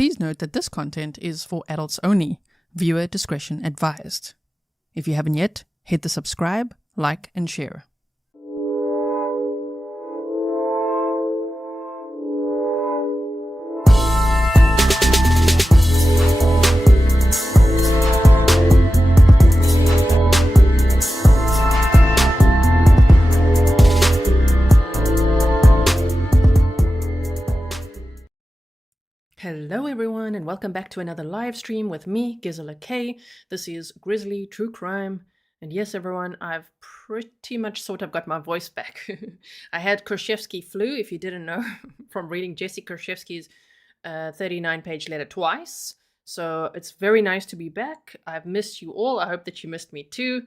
Please note that this content is for adults only. Viewer discretion advised. If you haven't yet, hit the subscribe, like, and share. Hello everyone and welcome back to another live stream with me, Grizzly K. This is Grizzly True Crime. And yes everyone, I've pretty much sort of got my voice back. I had Krzyzewski flu, if you didn't know, from reading Jesse Krzyzewski's 39-page letter twice. So it's very nice to be back. I've missed you all. I hope that you missed me too.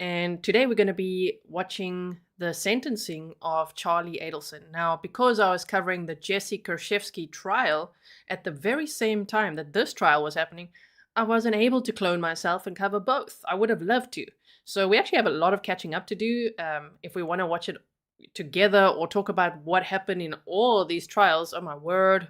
And today we're going to be watching the sentencing of Charlie Adelson. Now, because I was covering the Jesse Krzyzewski trial at the very same time that this trial was happening, I wasn't able to clone myself and cover both. I would have loved to. So we actually have a lot of catching up to do. If we want to watch it together or talk about what happened in all these trials, oh my word.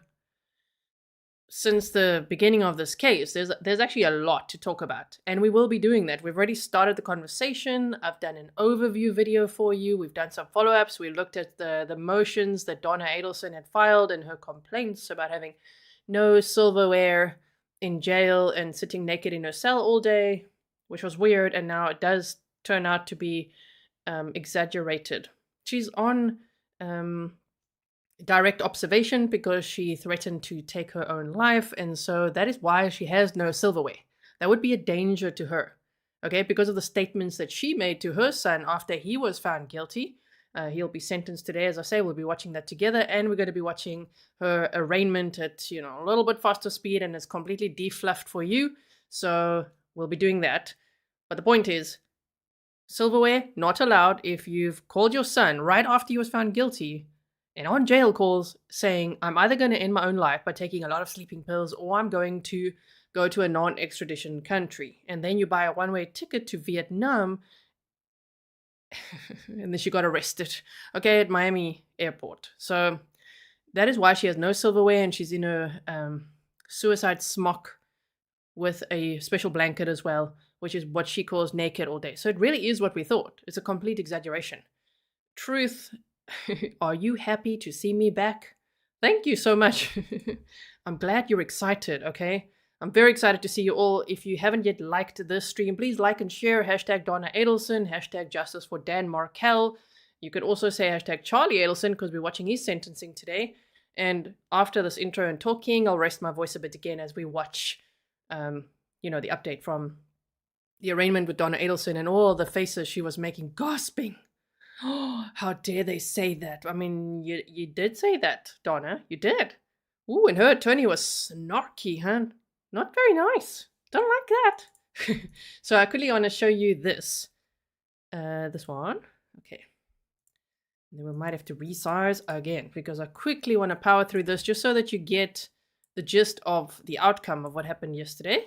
Since the beginning of this case, there's actually a lot to talk about, and we will be doing that. We've already started the conversation. I've done an overview video for you. We've done some follow-ups. We looked at the motions that Donna Adelson had filed and her complaints about having no silverware in jail and sitting naked in her cell all day, which was weird, and now it does turn out to be exaggerated. She's on direct observation because she threatened to take her own life, and so that is why she has no silverware. That would be a danger to her, okay, because of the statements that she made to her son after he was found guilty. He'll be sentenced today, as I say. We'll be watching that together, and we're going to be watching her arraignment at, a little bit faster speed, and it's completely de-fluffed for you, so we'll be doing that. But the point is, silverware not allowed if you've called your son right after he was found guilty and on jail calls saying, I'm either going to end my own life by taking a lot of sleeping pills, or I'm going to go to a non-extradition country. And then you buy a one-way ticket to Vietnam, and then she got arrested, okay, at Miami airport. So that is why she has no silverware, and she's in her suicide smock with a special blanket as well, which is what she calls naked all day. So it really is what we thought. It's a complete exaggeration. Truth. Are you happy to see me back? Thank you so much. I'm glad you're excited, okay? I'm very excited to see you all. If you haven't yet liked this stream, please like and share. Hashtag Donna Adelson, hashtag Justice for Dan Markel. You could also say hashtag Charlie Adelson because we're watching his sentencing today. And after this intro and talking, I'll rest my voice a bit again as we watch, the update from the arraignment with Donna Adelson and all the faces she was making, gasping. Oh, how dare they say that? I mean, you did say that, Donna. You did. Ooh, and her attorney was snarky, huh? Not very nice. Don't like that. So I quickly want to show you this. This one. Okay. And then we might have to resize again because I quickly want to power through this just so that you get the gist of the outcome of what happened yesterday.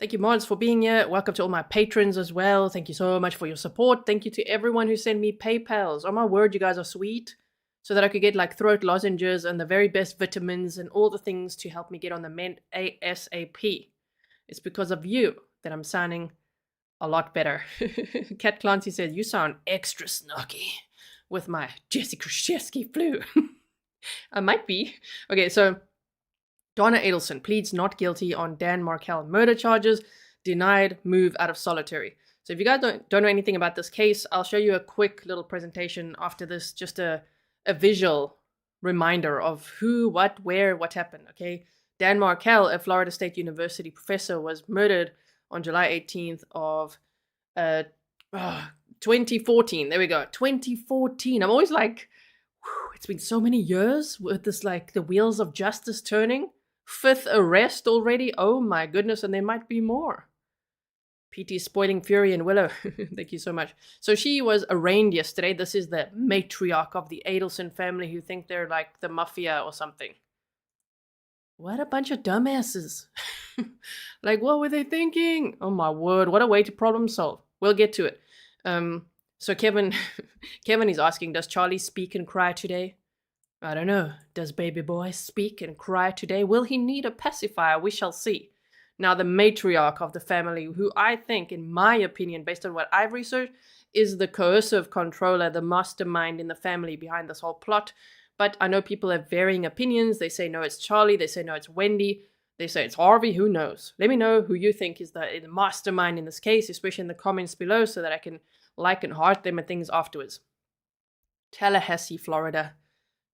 Thank you, mods, for being here. Welcome to all my patrons as well. Thank you so much for your support. Thank you to everyone who sent me PayPals. Oh my word, you guys are sweet. So that I could get like throat lozenges and the very best vitamins and all the things to help me get on the mend ASAP. It's because of you that I'm sounding a lot better. Kat Clancy said, you sound extra snarky with my Jesse Krzyzewski flu. I might be. Okay, so Donna Adelson pleads not guilty on Dan Markel murder charges, denied move out of solitary. So if you guys don't know anything about this case, I'll show you a quick little presentation after this, just a visual reminder of who, what, where, what happened, okay? Dan Markel, a Florida State University professor, was murdered on July 18th of 2014. There we go, 2014. I'm always like, whew, it's been so many years with this, like, the wheels of justice turning. 5th arrest already. Oh my goodness, and there might be more. PT spoiling Fury and Willow. Thank you so much. So she was arraigned yesterday. This is the matriarch of the Adelson family who think they're like the mafia or something. What a bunch of dumbasses. Like, what were they thinking? Oh my word, what a way to problem solve. We'll get to it. So Kevin is asking, does Charlie speak and cry today? I don't know. Does baby boy speak and cry today? Will he need a pacifier? We shall see. Now, the matriarch of the family, who I think, in my opinion, based on what I've researched, is the coercive controller, the mastermind in the family behind this whole plot. But I know people have varying opinions. They say no, it's Charlie. They say no, it's Wendi. They say it's Harvey. Who knows? Let me know who you think is the mastermind in this case, especially in the comments below, so that I can like and heart them and things afterwards. Tallahassee, Florida.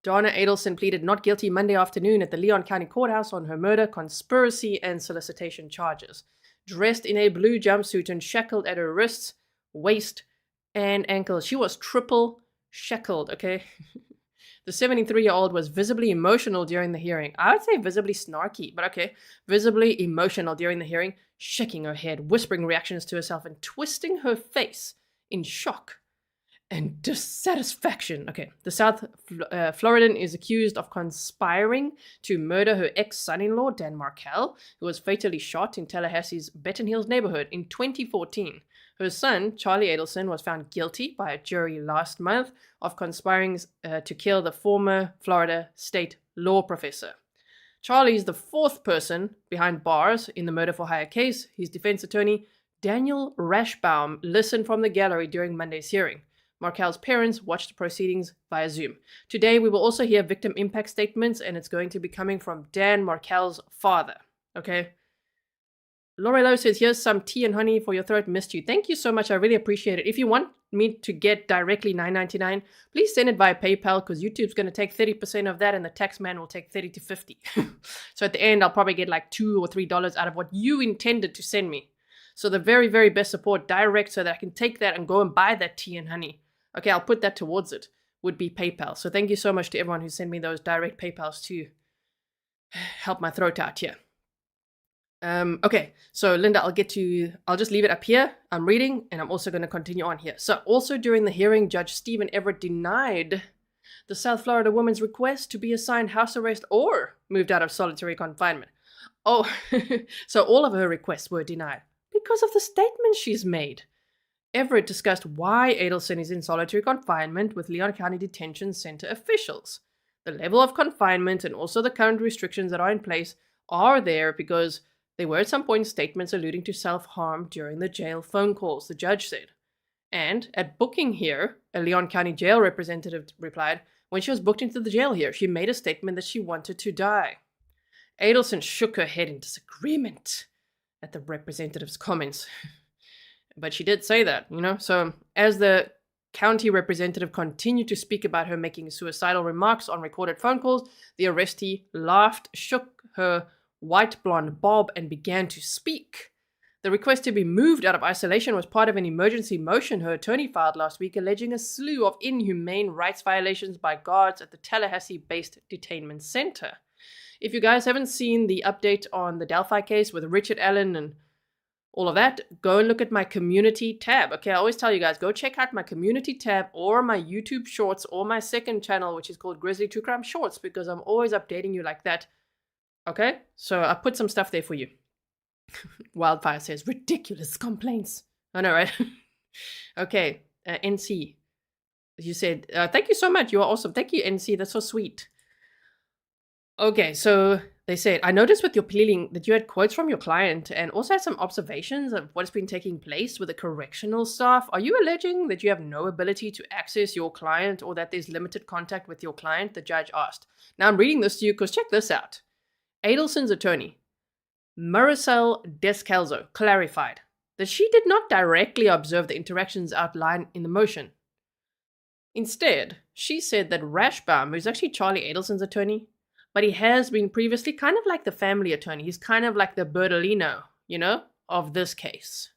Donna Adelson pleaded not guilty Monday afternoon at the Leon County Courthouse on her murder, conspiracy, and solicitation charges. Dressed in a blue jumpsuit and shackled at her wrists, waist, and ankles. She was triple-shackled, okay? The 73-year-old was visibly emotional during the hearing. I would say visibly snarky, but okay. Visibly emotional during the hearing, shaking her head, whispering reactions to herself, and twisting her face in shock and dissatisfaction. Okay, the South Floridian is accused of conspiring to murder her ex-son-in-law, Dan Markel, who was fatally shot in Tallahassee's Benton Hills neighborhood in 2014. Her son, Charlie Adelson, was found guilty by a jury last month of conspiring to kill the former Florida state law professor. Charlie is the fourth person behind bars in the murder-for-hire case. His defense attorney, Daniel Rashbaum, listened from the gallery during Monday's hearing. Markel's parents watched the proceedings via Zoom. Today, we will also hear victim impact statements, and it's going to be coming from Dan Markel's father. Okay? Lorelo says, here's some tea and honey for your throat. Missed you. Thank you so much. I really appreciate it. If you want me to get directly $9.99, please send it via PayPal, because YouTube's going to take 30% of that, and the tax man will take 30 to 50. So at the end, I'll probably get like $2 or $3 out of what you intended to send me. So the very, very best support, direct, so that I can take that and go and buy that tea and honey. Okay, I'll put that towards it, would be PayPal. So thank you so much to everyone who sent me those direct PayPals to help my throat out here. Okay, so Linda, I'll just leave it up here. I'm reading, and I'm also going to continue on here. So also during the hearing, Judge Stephen Everett denied the South Florida woman's request to be assigned house arrest or moved out of solitary confinement. Oh, so all of her requests were denied because of the statements she's made. Everett discussed why Adelson is in solitary confinement with Leon County Detention Center officials. The level of confinement and also the current restrictions that are in place are there because there were at some point statements alluding to self-harm during the jail phone calls, the judge said. And at booking here, a Leon County jail representative replied, when she was booked into the jail here, she made a statement that she wanted to die. Adelson shook her head in disagreement at the representative's comments. But she did say that, So as the county representative continued to speak about her making suicidal remarks on recorded phone calls, the arrestee laughed, shook her white blonde bob, and began to speak. The request to be moved out of isolation was part of an emergency motion her attorney filed last week, alleging a slew of inhumane rights violations by guards at the Tallahassee-based detainment center. If you guys haven't seen the update on the Delphi case with Richard Allen and all of that, go and look at my community tab. Okay, I always tell you guys, go check out my community tab or my YouTube shorts or my second channel, which is called Grizzly True Crime Shorts, because I'm always updating you like that. Okay, so I put some stuff there for you. Wildfire says, ridiculous complaints. I know, right? Okay, NC. You said, thank you so much. You are awesome. Thank you, NC. That's so sweet. Okay, so they said, I noticed with your pleading that you had quotes from your client and also had some observations of what has been taking place with the correctional staff. Are you alleging that you have no ability to access your client or that there's limited contact with your client? The judge asked. Now I'm reading this to you because check this out. Adelson's attorney, Maricel Descalzo, clarified that she did not directly observe the interactions outlined in the motion. Instead, she said that Rashbaum, who's actually Charlie Adelson's attorney, but he has been previously kind of like the family attorney. He's kind of like the Bertolino, of this case,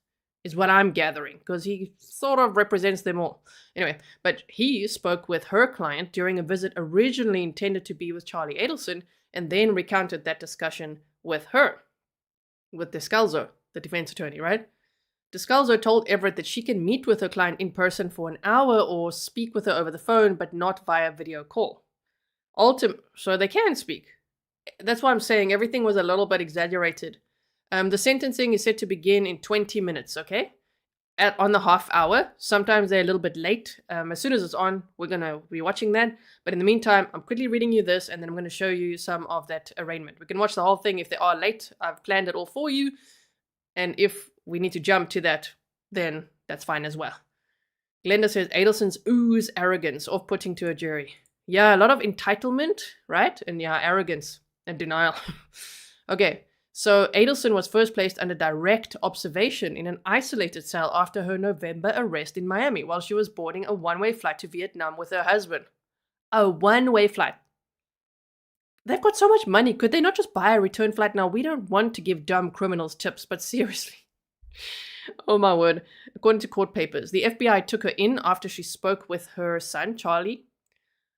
is what I'm gathering, because he sort of represents them all. Anyway, but he spoke with her client during a visit originally intended to be with Charlie Adelson, and then recounted that discussion with her, with Descalzo, the defense attorney, right? Descalzo told Everett that she can meet with her client in person for an hour or speak with her over the phone, but not via video call. So they can speak. That's why I'm saying everything was a little bit exaggerated. The sentencing is set to begin in 20 minutes, okay? on the half hour. Sometimes they're a little bit late. As soon as it's on, we're going to be watching that. But in the meantime, I'm quickly reading you this, and then I'm going to show you some of that arraignment. We can watch the whole thing if they are late. I've planned it all for you. And if we need to jump to that, then that's fine as well. Glenda says, Adelson's ooze arrogance, off-putting to a jury. Yeah, a lot of entitlement, right? And yeah, arrogance and denial. Okay. So Adelson was first placed under direct observation in an isolated cell after her November arrest in Miami while she was boarding a one-way flight to Vietnam with her husband. A one-way flight. They've got so much money. Could they not just buy a return flight now? We don't want to give dumb criminals tips, but seriously. Oh my word. According to court papers, the FBI took her in after she spoke with her son, Charlie,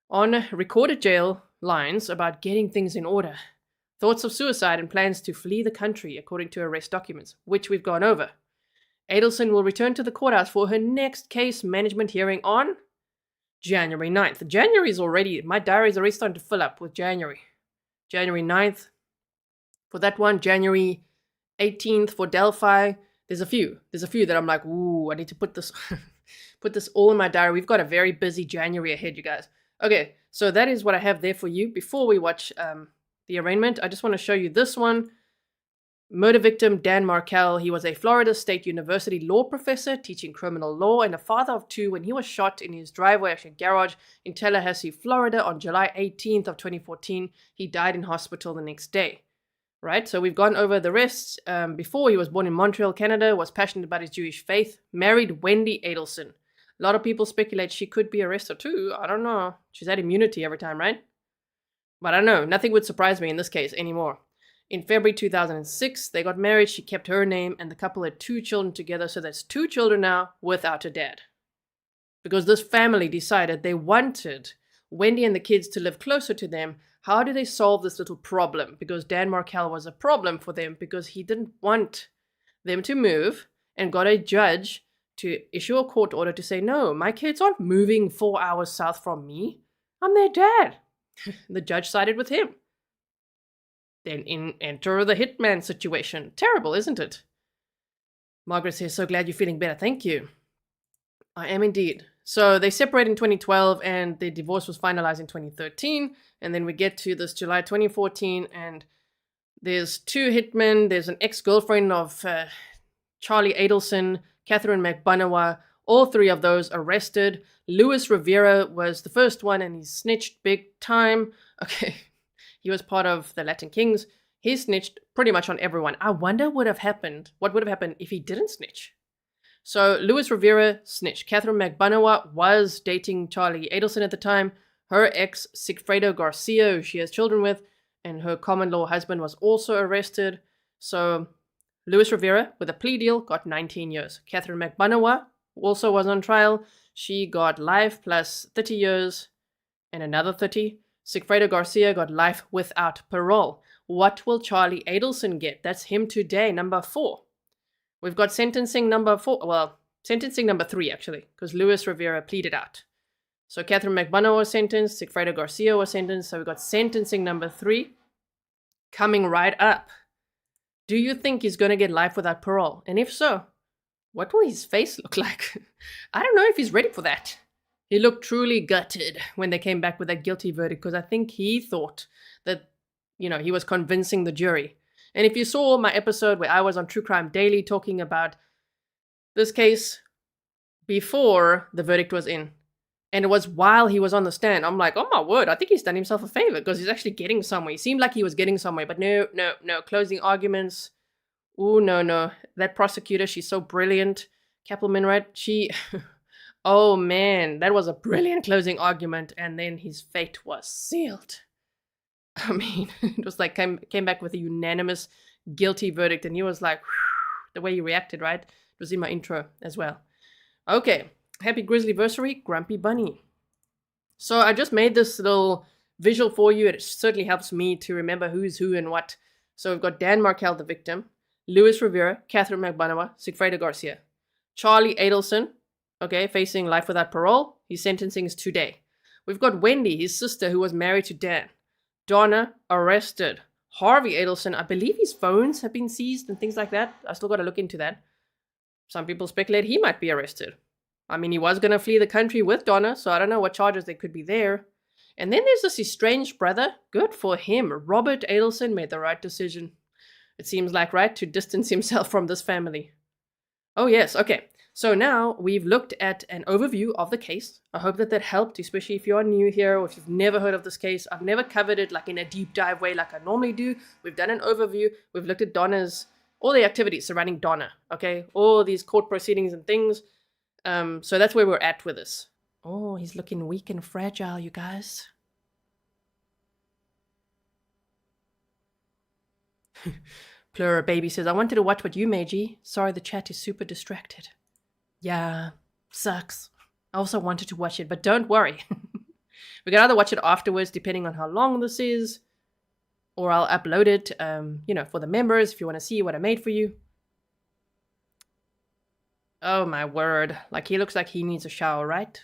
on recorded jail lines about getting things in order. Thoughts of suicide and plans to flee the country, according to arrest documents, which we've gone over. Adelson will return to the courthouse for her next case management hearing on January 9th. My diary is already starting to fill up with January. January 9th for that one. January 18th for Delphi. There's a few that I'm like, ooh, I need to put this all in my diary. We've got a very busy January ahead, you guys. Okay, so that is what I have there for you. Before we watch the arraignment, I just want to show you this one. Murder victim Dan Markel. He was a Florida State University law professor teaching criminal law and a father of two when he was shot in his driveway, actually garage, in Tallahassee, Florida on July 18th of 2014. He died in hospital the next day. Right, so we've gone over the rest. Before, he was born in Montreal, Canada, was passionate about his Jewish faith, married Wendi Adelson. A lot of people speculate she could be arrested too. I don't know. She's had immunity every time, right? But I don't know. Nothing would surprise me in this case anymore. In February 2006, they got married. She kept her name, and the couple had 2 children together. So that's 2 children now without a dad. Because this family decided they wanted Wendi and the kids to live closer to them. How do they solve this little problem? Because Dan Markel was a problem for them because he didn't want them to move and got a judge to issue a court order to say, no, my kids aren't moving 4 hours south from me. I'm their dad. The judge sided with him. Then enter the hitman situation. Terrible, isn't it? Margaret says, so glad you're feeling better. Thank you. I am indeed. So they separated in 2012 and the divorce was finalized in 2013. And then we get to this July 2014 and there's 2 hitmen. There's an ex-girlfriend of Charlie Adelson, Catherine McBunawa, all 3 of those arrested. Luis Rivera was the first one and he snitched big time. Okay, he was part of the Latin Kings. He snitched pretty much on everyone. I wonder what would have happened if he didn't snitch. So Luis Rivera snitched. Catherine McBunawa was dating Charlie Adelson at the time. Her ex, Sigfredo Garcia, who she has children with, and her common-law husband was also arrested. So Luis Rivera, with a plea deal, got 19 years. Catherine McBunawa also was on trial. She got life plus 30 years and another 30. Sigfredo Garcia got life without parole. What will Charlie Adelson get? That's him today, number 4. We've got sentencing number 4. Well, sentencing number 3, actually, because Luis Rivera pleaded out. So Catherine McBunawa was sentenced. Sigfredo Garcia was sentenced. So we've got sentencing number 3 coming right up. Do you think he's going to get life without parole? And if so, what will his face look like? I don't know if he's ready for that. He looked truly gutted when they came back with that guilty verdict because I think he thought that, he was convincing the jury. And if you saw my episode where I was on True Crime Daily talking about this case before the verdict was in, and it was while he was on the stand, I'm like, oh my word, I think he's done himself a favor because he's actually getting somewhere. He seemed like he was getting somewhere, but no, closing arguments. Ooh, no. That prosecutor, she's so brilliant. Kappelman, right? Oh man, that was a brilliant closing argument, and then his fate was sealed. I mean, it was like came back with a unanimous guilty verdict, and he was like, whew, the way he reacted, right? It was in my intro as well. Okay, happy Grizzlyversary, Grumpy Bunny. So I just made this little visual for you. It certainly helps me to remember who's who and what. So we've got Dan Markel, the victim, Luis Rivera, Catherine McBunawa, Sigfredo Garcia, Charlie Adelson, okay, facing life without parole. His sentencing is today. We've got Wendi, his sister, who was married to Dan. Donna, arrested. Harvey Adelson, I believe his phones have been seized and things like that. I still got to look into that. Some people speculate he might be arrested. I mean, he was going to flee the country with Donna, so I don't know what charges there could be there. And then there's this estranged brother. Good for him. Robert Adelson made the right decision. It seems like, right, to distance himself from this family. Oh, yes. Okay. So now we've looked at an overview of the case. I hope that helped, especially if you're new here or if you've never heard of this case. I've never covered it like in a deep dive way like I normally do. We've done an overview. We've looked at all the activities surrounding Donna, okay? All these court proceedings and things. So that's where we're at with this. Oh, he's looking weak and fragile, you guys. Plura Baby says, I wanted to watch what you made, G. Sorry, the chat is super distracted. Yeah, sucks. I also wanted to watch it, but don't worry. We can either watch it afterwards, depending on how long this is, or I'll upload it, for the members, if you want to see what I made for you. Oh, my word. Like, he looks like he needs a shower, right?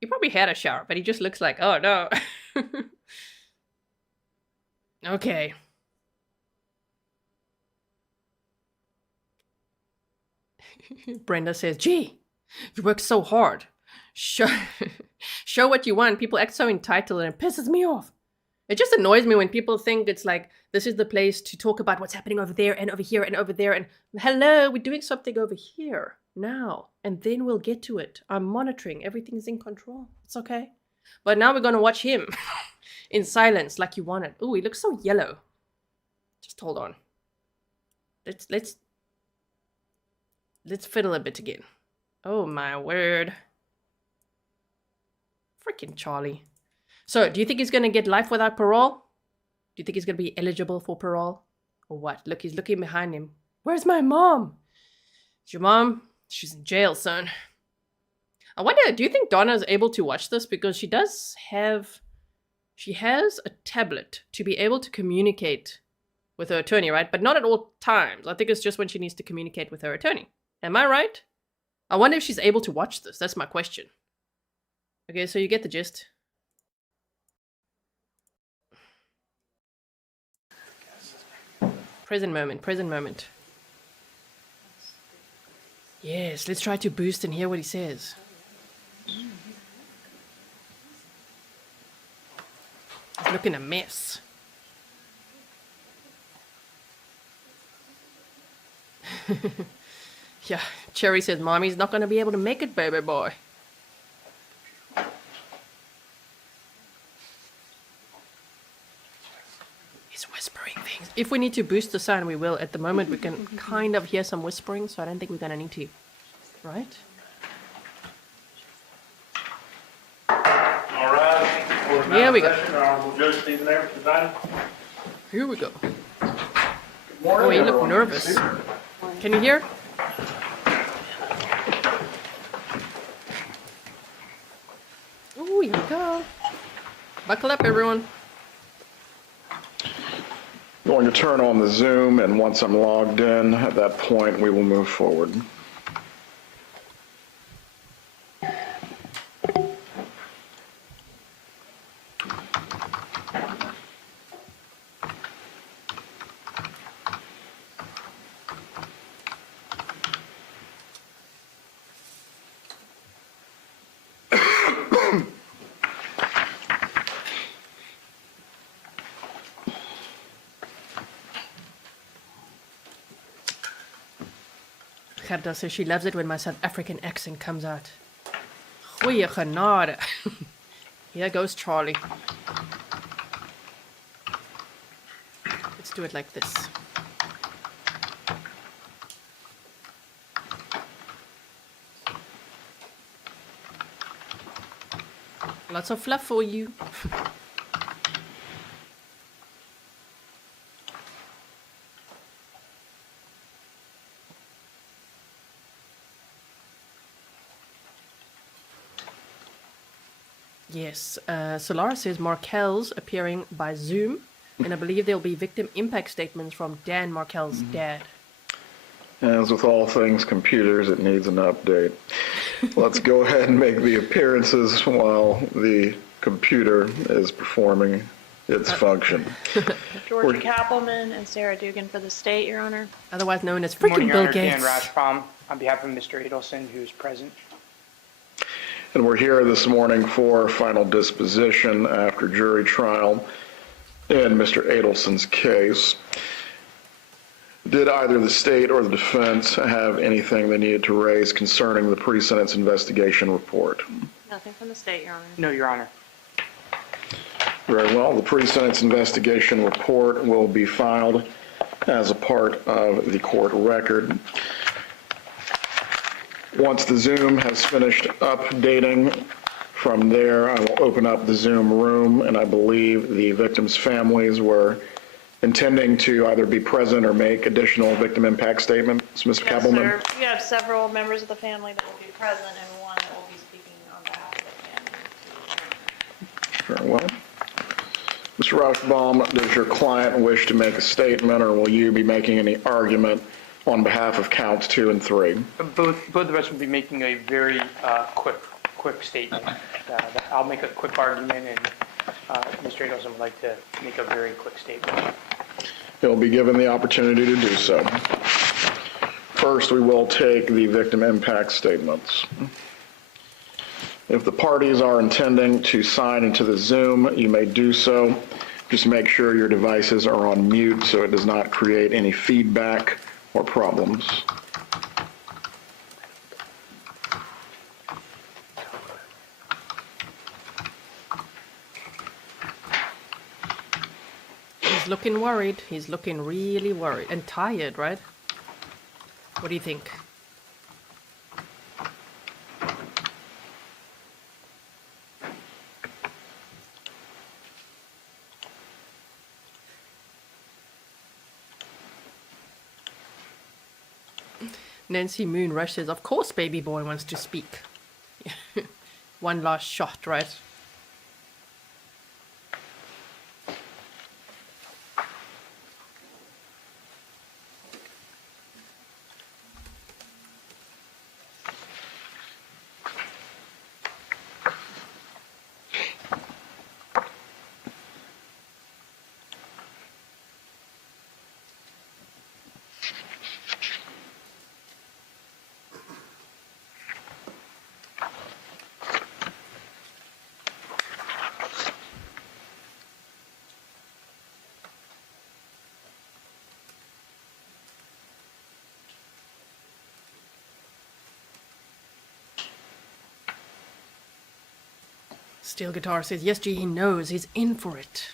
He probably had a shower, but he just looks like, oh, no. Okay. Brenda says, gee, you work so hard. Show what you want. People act so entitled and it pisses me off. It just annoys me when people think it's like, this is the place to talk about what's happening over there and over here and over there. And hello, we're doing something over here now. And then we'll get to it. I'm monitoring. Everything's in control. It's okay. But now we're going to watch him in silence like you wanted. Ooh, he looks so yellow. Just hold on. Let's fiddle a bit again. Oh my word. Freaking Charlie. So, do you think he's going to get life without parole? Do you think he's going to be eligible for parole? Or what? Look, he's looking behind him. Where's my mom? Is your mom? She's in jail, son. I wonder, do you think Donna is able to watch this? Because she has a tablet to be able to communicate with her attorney, right? But not at all times. I think it's just when she needs to communicate with her attorney. Am I right? I wonder if she's able to watch this. That's my question. Okay, so you get the gist. Present moment. Yes, let's try to boost and hear what he says. He's looking a mess. Yeah, Cherry says, Mommy's not going to be able to make it, baby boy. He's whispering things. If we need to boost the sound, we will. At the moment, we can kind of hear some whispering, so I don't think we're going to need to. Right? All right. Here we go. Here we go. Oh, you look nervous. Can you hear? Oh, here we go. Buckle up, everyone. Going to turn on the Zoom, and once I'm logged in, at that point, we will move forward. Gerda says she loves it when my South African accent comes out. Goeie genade. Here goes Charlie. Let's do it like this. Lots of fluff for you. Yes, Solara says Markel's appearing by Zoom, and I believe there'll be victim impact statements from Dan Markel's dad. As with all things computers, it needs an update. Let's go ahead and make the appearances while the computer is performing its function. Georgia Kappelman and Sarah Dugan for the state, Your Honor. Otherwise known as Good morning, freaking Your Bill Honor. Dan Gates. Rashbaum On behalf of Mr. Adelson, who is present. And we're here this morning for final disposition after jury trial in Mr. Adelson's case. Did either the state or the defense have anything they needed to raise concerning the pre-sentence investigation report? Nothing from the state, Your Honor. No, Your Honor. Very well. The pre-sentence investigation report will be filed as a part of the court record. Once the Zoom has finished updating, from there I will open up the Zoom room, and I believe the victims' families were intending to either be present or make additional victim impact statements. Ms. Yes, Kappelman? sir. We have several members of the family that will be present and one that will be speaking on behalf of the family. Very well. Mr. Rashbaum, does your client wish to make a statement, or will you be making any argument on behalf of counts 2 and 3? Both of us will be making a very quick statement. I'll make a quick argument, and Mr. Adelson would like to make a very quick statement. He'll be given the opportunity to do so. First, we will take the victim impact statements. If the parties are intending to sign into the Zoom, you may do so. Just make sure your devices are on mute so it does not create any feedback or problems. He's looking worried. He's looking really worried and tired, right? What do you think? Nancy Moon Rush says, of course baby boy wants to speak. One last shot, right? Steel Guitar says, yes, G, he knows. He's in for it.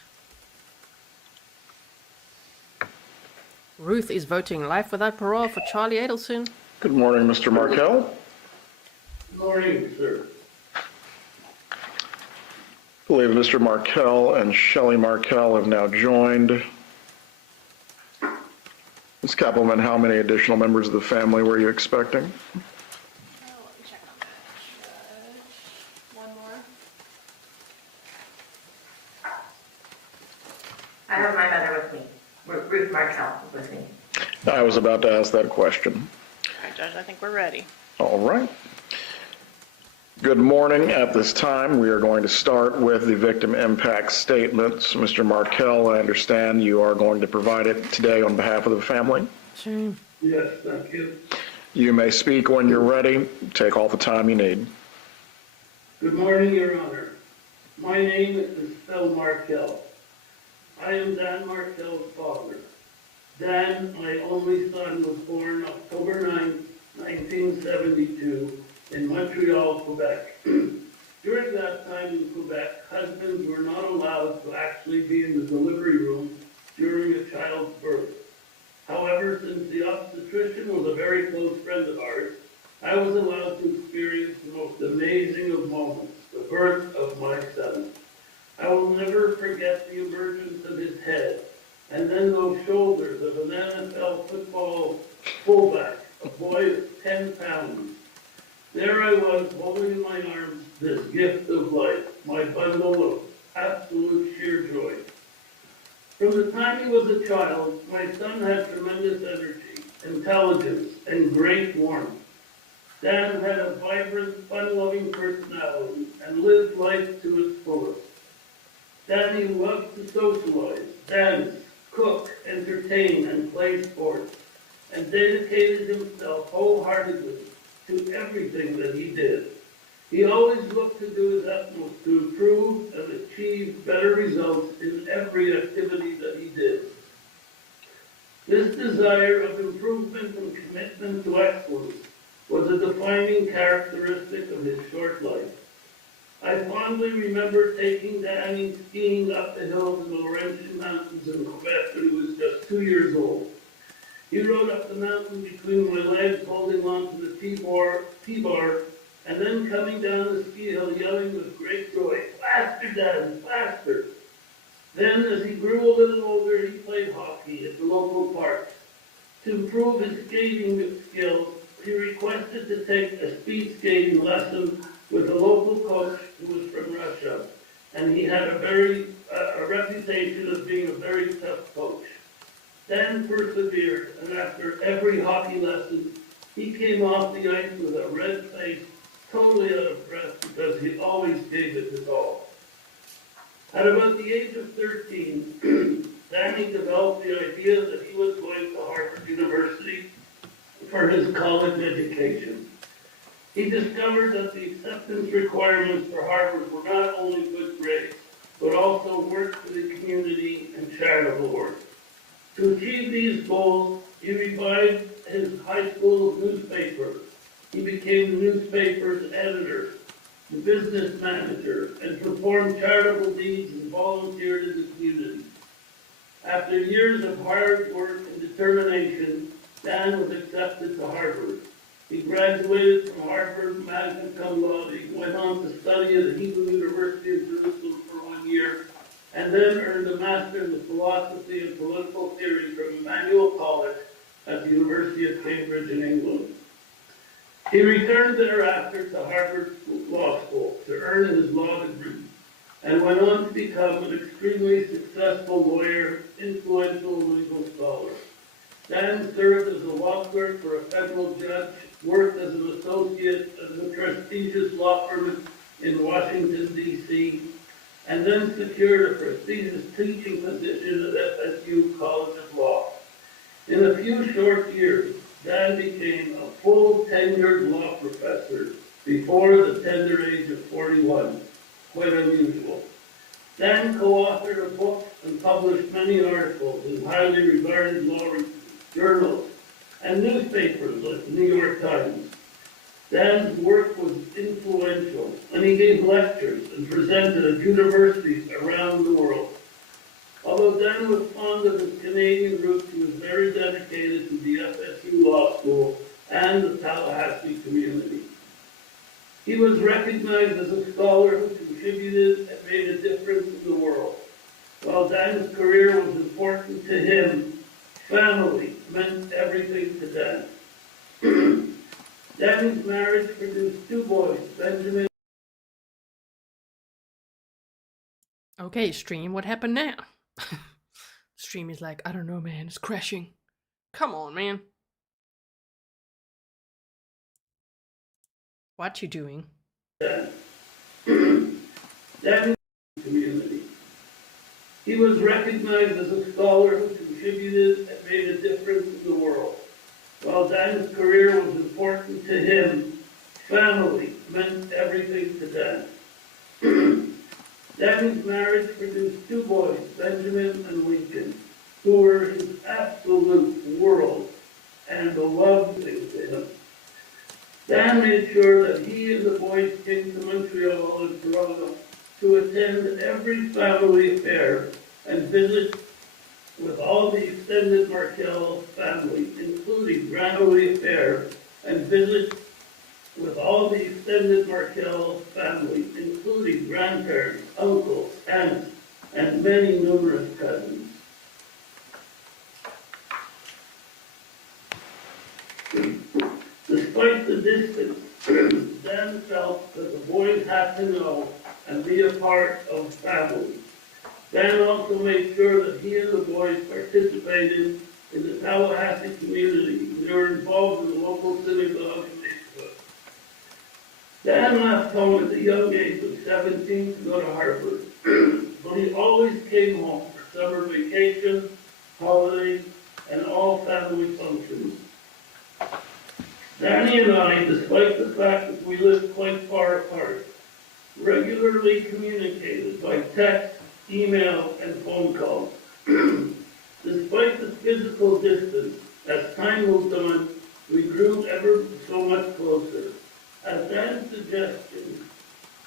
Ruth is voting life without parole for Charlie Adelson. Good morning, Mr. Markel. Good morning, sir. I believe Mr. Markel and Shelley Markel have now joined. Ms. Kappelman, how many additional members of the family were you expecting? Let me check on that. Judge. One more. I have my mother with me. Ruth Markel with me. I was about to ask that question. All right, Judge, I think we're ready. All right. Good morning. At this time, we are going to start with the victim impact statements. Mr. Markel, I understand you are going to provide it today on behalf of the family. Sure. Yes, thank you. You may speak when you're ready. Take all the time you need. Good morning, Your Honor. My name is Phil Markel. I am Dan Markel's father. Dan, my only son, was born October 9, 1972, in Montreal, Quebec. During that time in Quebec, husbands were not allowed to actually be in the delivery room during a child's birth. However, since the obstetrician was a very close friend of ours, I was allowed to experience the most amazing of moments, the birth of my son. I will never forget the emergence of his head, and then those shoulders of an NFL football fullback, a boy of 10 pounds. There I was, holding in my arms this gift of life, my bundle of absolute sheer joy. From the time he was a child, my son had tremendous energy, intelligence, and great warmth. Dan had a vibrant, fun-loving personality and lived life to its fullest. Danny loved to socialize, dance, cook, entertain, and play sports. and dedicated himself wholeheartedly to everything that he did. He always looked to do his utmost to improve and achieve better results in every activity that he did. This desire of improvement and commitment to excellence was a defining characteristic of his short life. I fondly remember taking Danny skiing up the hills in the Laurentian Mountains in Quebec when he was just 2 years old. He rode up the mountain between my legs, holding on to the T-bar, and then coming down the ski hill yelling with great joy, "Faster, Dad, faster!" Then, as he grew a little older, he played hockey at the local parks. To improve his skating skills, he requested to take a speed skating lesson with a local coach who was from Russia, and he had a reputation of being a very tough coach. Dan persevered, and after every hockey lesson, he came off the ice with a red face, totally out of breath, because he always gave it his all. At about the age of 13, Danny developed the idea that he was going to Harvard University for his college education. He discovered that the acceptance requirements for Harvard were not only good grades, but also work for the community and charitable work. To achieve these goals, he revived his high school newspaper. He became the newspaper's editor, the business manager, and performed charitable deeds and volunteered in the community. After years of hard work and determination, Dan was accepted to Harvard. He graduated from Harvard magna cum laude, went on to study at the Hebrew University of Jerusalem for 1 year, and then earned a master's in philosophy and political theory from Emmanuel College at the University of Cambridge in England. He returned thereafter to Harvard Law School to earn his law degree, and went on to become an extremely successful lawyer, influential legal scholar. Dan served as a law clerk for a federal judge, worked as an associate at a prestigious law firm in Washington, D.C., and then secured a prestigious teaching position at FSU College of Law. In a few short years, Dan became a full tenured law professor before the tender age of 41, quite unusual. Dan co-authored a book and published many articles in highly regarded law journals and newspapers like the New York Times. Dan's work was influential, and he gave lectures and presented at universities around the world. Although Dan was fond of his Canadian roots, he was very dedicated to the FSU Law School and the Tallahassee community. He was recognized as a scholar who contributed and made a difference in the world. While Dan's career was important to him, family meant everything to Dan. Danny's marriage produced 2 boys, Benjamin. Okay, stream, what happened now? Stream is like, I don't know, man, it's crashing. Come on, man. What you doing? Danny's community. He was recognized as a scholar who contributed and made a difference in the world. While Dan's career was important to him, family meant everything to Dan. Danny's marriage produced 2 boys, Benjamin and Lincoln, who were his absolute world and a love thing to him. Dan made sure that he and the boys came to Montreal and Toronto to attend every family affair and visit with all the extended Markel family, including Granary Affair, and visit with all the extended Markel family, including grandparents, uncles, aunts, and many numerous cousins. Despite the distance, Dan felt that the boys had to know and be a part of family. Dan also made sure that he and the boys participated in the Tallahassee community. They were involved in the local synagogue and neighborhood. Dan left home at the young age of 17 to go to Harvard, but he always came home for summer vacation, holidays, and all family functions. Danny and I, despite the fact that we live quite far apart, regularly communicated by text, email, and phone calls. Despite the physical distance, as time moved on, we grew ever so much closer. At Dan's suggestion,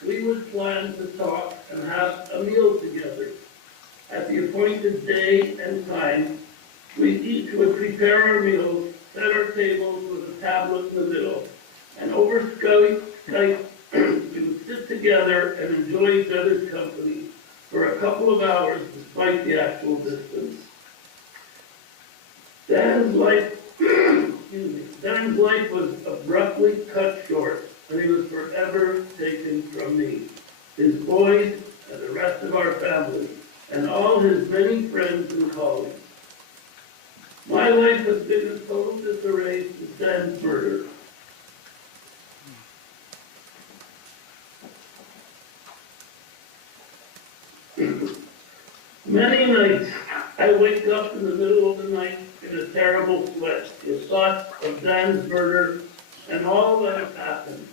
we would plan to talk and have a meal together. At the appointed day and time, we each would prepare our meals, set our tables with a tablet in the middle, and over Skype, we would sit together and enjoy each other's company for a couple of hours despite the actual distance. Dan's life was abruptly cut short, and he was forever taken from me, his boys, and the rest of our family, and all his many friends and colleagues. My life has been in total disarray since Dan's murder. Many nights I wake up in the middle of the night in a terrible sweat with thoughts of Dan's murder and all that has happened.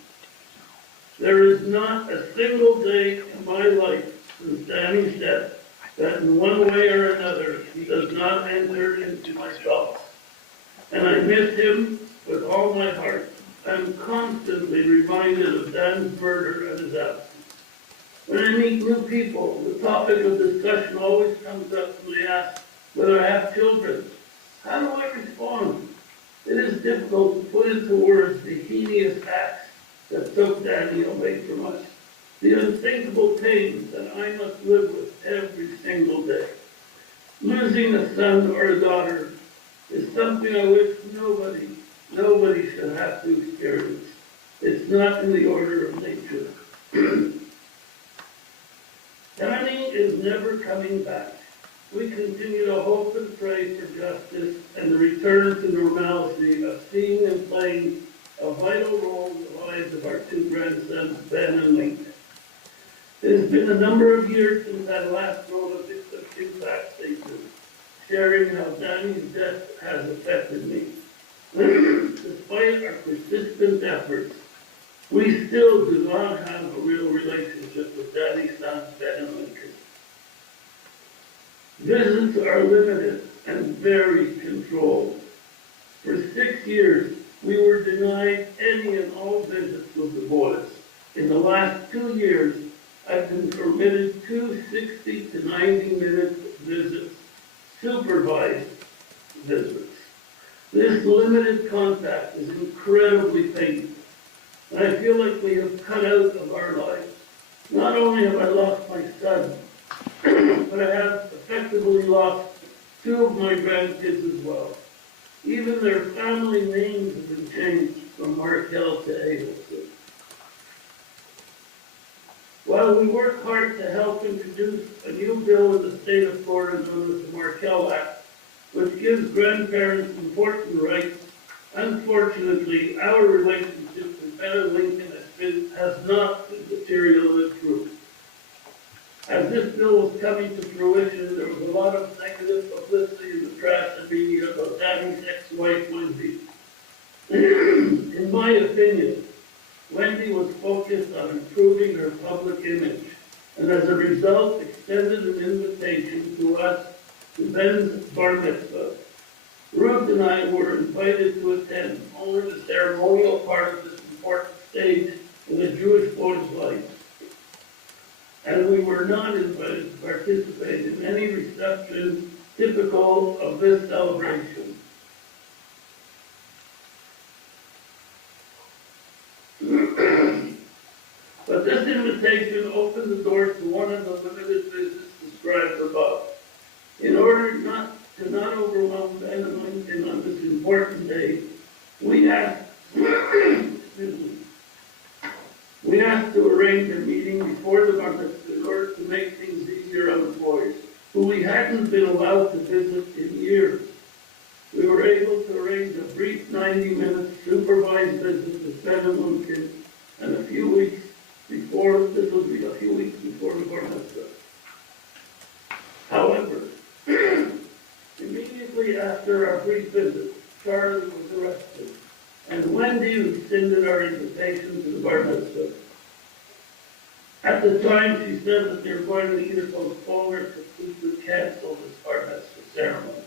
There is not a single day in my life since Danny's death that in one way or another he does not enter into my thoughts. And I miss him with all my heart. I'm constantly reminded of Dan's murder and his absence. When I meet new people, the topic of discussion always comes up when they ask whether I have children. How do I respond? It is difficult to put into words the heinous acts that took Danny away from us, the unthinkable pains that I must live with every single day. Losing a son or a daughter is something I wish nobody should have to experience. It's not in the order of nature. Danny is never coming back. We continue to hope and pray for justice and the return to normalcy of seeing and playing a vital role in the lives of our two grandsons, Ben and Lincoln. It has been a number of years since I last wrote a victim impact statement, sharing how Danny's death has affected me. Despite our persistent efforts, we still do not have a real relationship with Danny's sons, Ben and Lincoln. Visits are limited and very controlled. For 6 years, we were denied any and all visits with the boys. In the last 2 years, I've been permitted 2 60 to 90-minute visits, supervised visits. This limited contact is incredibly painful, and I feel like we have cut out of our lives. Not only have I lost my son, but I have effectively lost 2 of my grandkids as well. Even their family names have been changed from Markel to Adelson. While we work hard to help introduce a new bill in the state of Florida known as the Markel Act, which gives grandparents important rights, unfortunately, our relationship with Ben and Lincoln has not been materially improved. As this bill was coming to fruition, there was a lot of negative publicity in the press and media about Danny's ex-wife, Wendi. In my opinion, Wendi was focused on improving her public image, and as a result, extended an invitation to us to Ben's bar mitzvah. Ruth and I were invited to attend only the ceremonial part of this important stage in a Jewish boy's life. And we were not invited to participate in any reception typical of this celebration. But this invitation opened the doors to one of the limited visits described above. In order not overwhelm Ben and Lincoln on this important day, we asked to arrange a meeting before the bar mitzvah in order to make things easier on the boys, who we hadn't been allowed to visit in years. We were able to arrange a brief 90-minute supervised visit with Ben and Lincoln, and a few weeks before the bar mitzvah. However, immediately after our brief visit, Charlie was arrested, and Wendi rescinded our invitation to the bar mitzvah. At the time, she said that they were going to either postpone or completely cancel this bar mitzvah ceremony.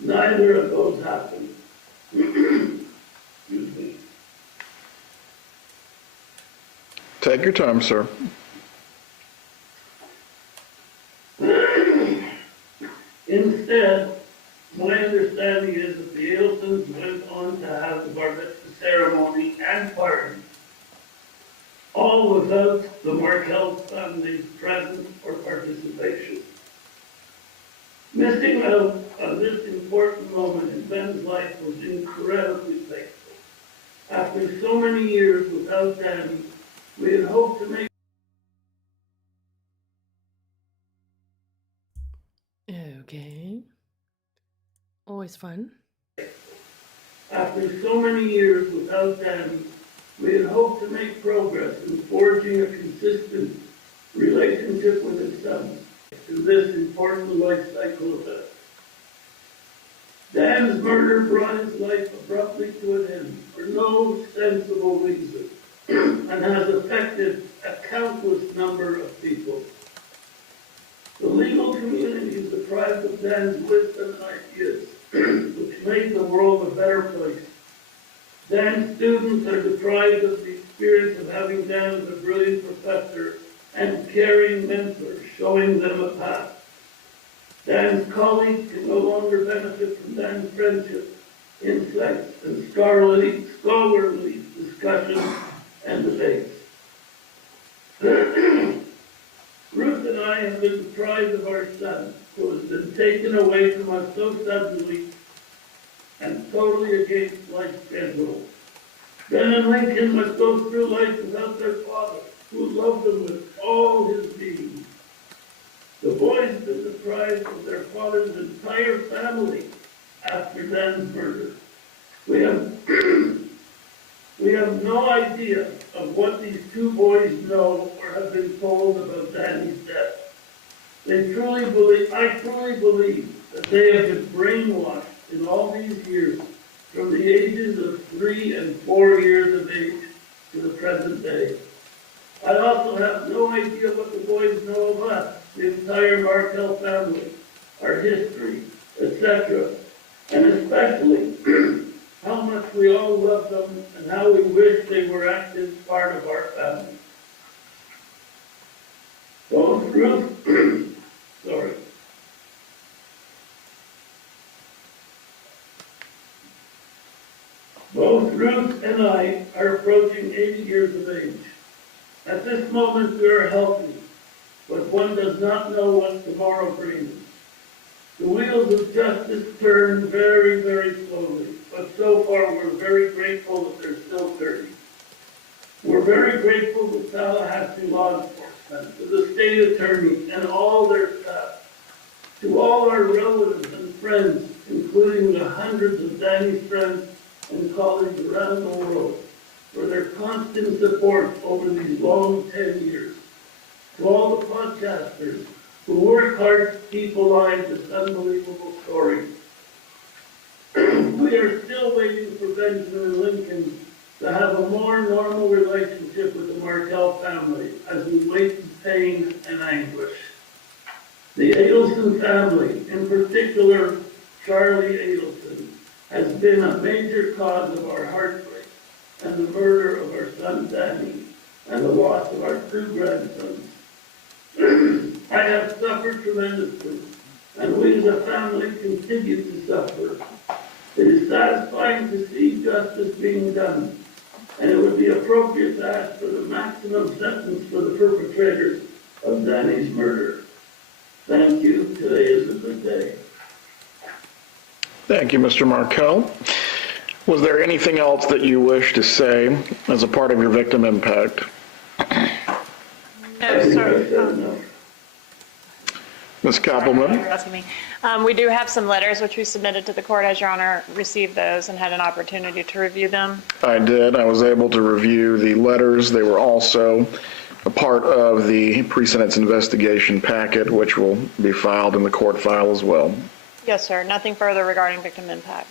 Neither of those happened. Excuse me. Take your time, sir. Instead, my understanding is that the Adelsons went on to have the bar mitzvah ceremony and party, all without the Markel family's presence or participation. Missing out on this important moment in Ben's life was incredibly painful. After so many years without Danny, we had hoped to make Okay. Always fun. After so many years without Danny, we had hoped to make progress in forging a consistent relationship with his sons through this important life cycle event. Dan's murder brought his life abruptly to an end for no sensible reason and has affected a countless number of people. The legal community is deprived of Dan's wisdom and ideas, which made the world a better place. Dan's students are deprived of the experience of having Dan as a brilliant professor and caring mentor, showing them a path. Dan's colleagues can no longer benefit from Dan's friendship, insights, and scholarly discussions and debates. Ruth and I have been deprived of our son, who has been taken away from us so suddenly and totally against life's schedule. Ben and Lincoln must go through life without their father, who loved them with all his being. The boys have been deprived of their father's entire family after Dan's murder. We have no idea of what these two boys know or have been told about Danny's death. I truly believe that they have been brainwashed in all these years, from the ages of 3 and 4 years of age to the present day. I also have no idea what the boys know of us, the entire Markel family, our history, etc., and especially how much we all love them and how we wish they were active part of our family. Both Ruth and I are approaching 80 years of age. At this moment we are healthy, but one does not know what tomorrow brings. The wheels of justice turn very, very slowly, but so far we're very grateful that they're still turning. We're very grateful to Tallahassee law enforcement, to the state attorney and all their staff, to all our relatives and friends, including the hundreds of Danny's friends and colleagues around the world, for their constant support over these long 10 years. To all the podcasters who work hard to keep alive this unbelievable story. We are still waiting for Benjamin Lincoln to have a more normal relationship with the Markel family as we wait in pain and anguish. The Adelson family, in particular Charlie Adelson, has been a major cause of our heartbreak and the murder of our son Danny and the loss of our 2 grandsons. I have suffered tremendously, and we as a family continue to suffer. It is satisfying to see justice being done, and it would be appropriate to ask for the maximum sentence for the perpetrators of Danny's murder. Thank you. Today is a good day. Thank you, Mr. Markel. Was there anything else that you wish to say as a part of your victim impact? No, sir. Ms. Kappelman? You're asking me. We do have some letters which we submitted to the court. Has Your Honor received those and had an opportunity to review them? I did. I was able to review the letters. They were also a part of the pre-sentence investigation packet, which will be filed in the court file as well. Yes, sir. Nothing further regarding victim impact.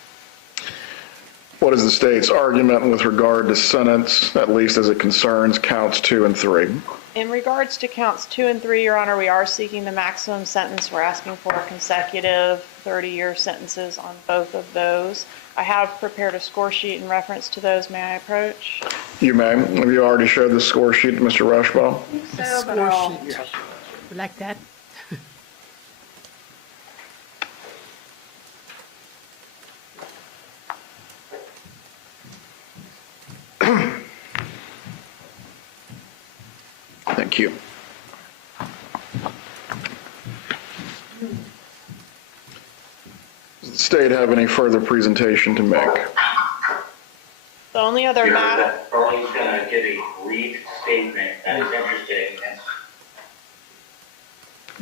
What is the state's argument with regard to sentence, at least as it concerns counts 2 and 3? In regards to counts 2 and 3, Your Honor, we are seeking the maximum sentence. We're asking for consecutive 30-year sentences on both of those. I have prepared a score sheet in reference to those. May I approach? You may. Have you already showed the score sheet to Mr. Rashbaum? So, but I'll- We like that. Thank you. Does the state have any further presentation to make? The only other matter. Pearlie's going to give a brief statement that is interesting.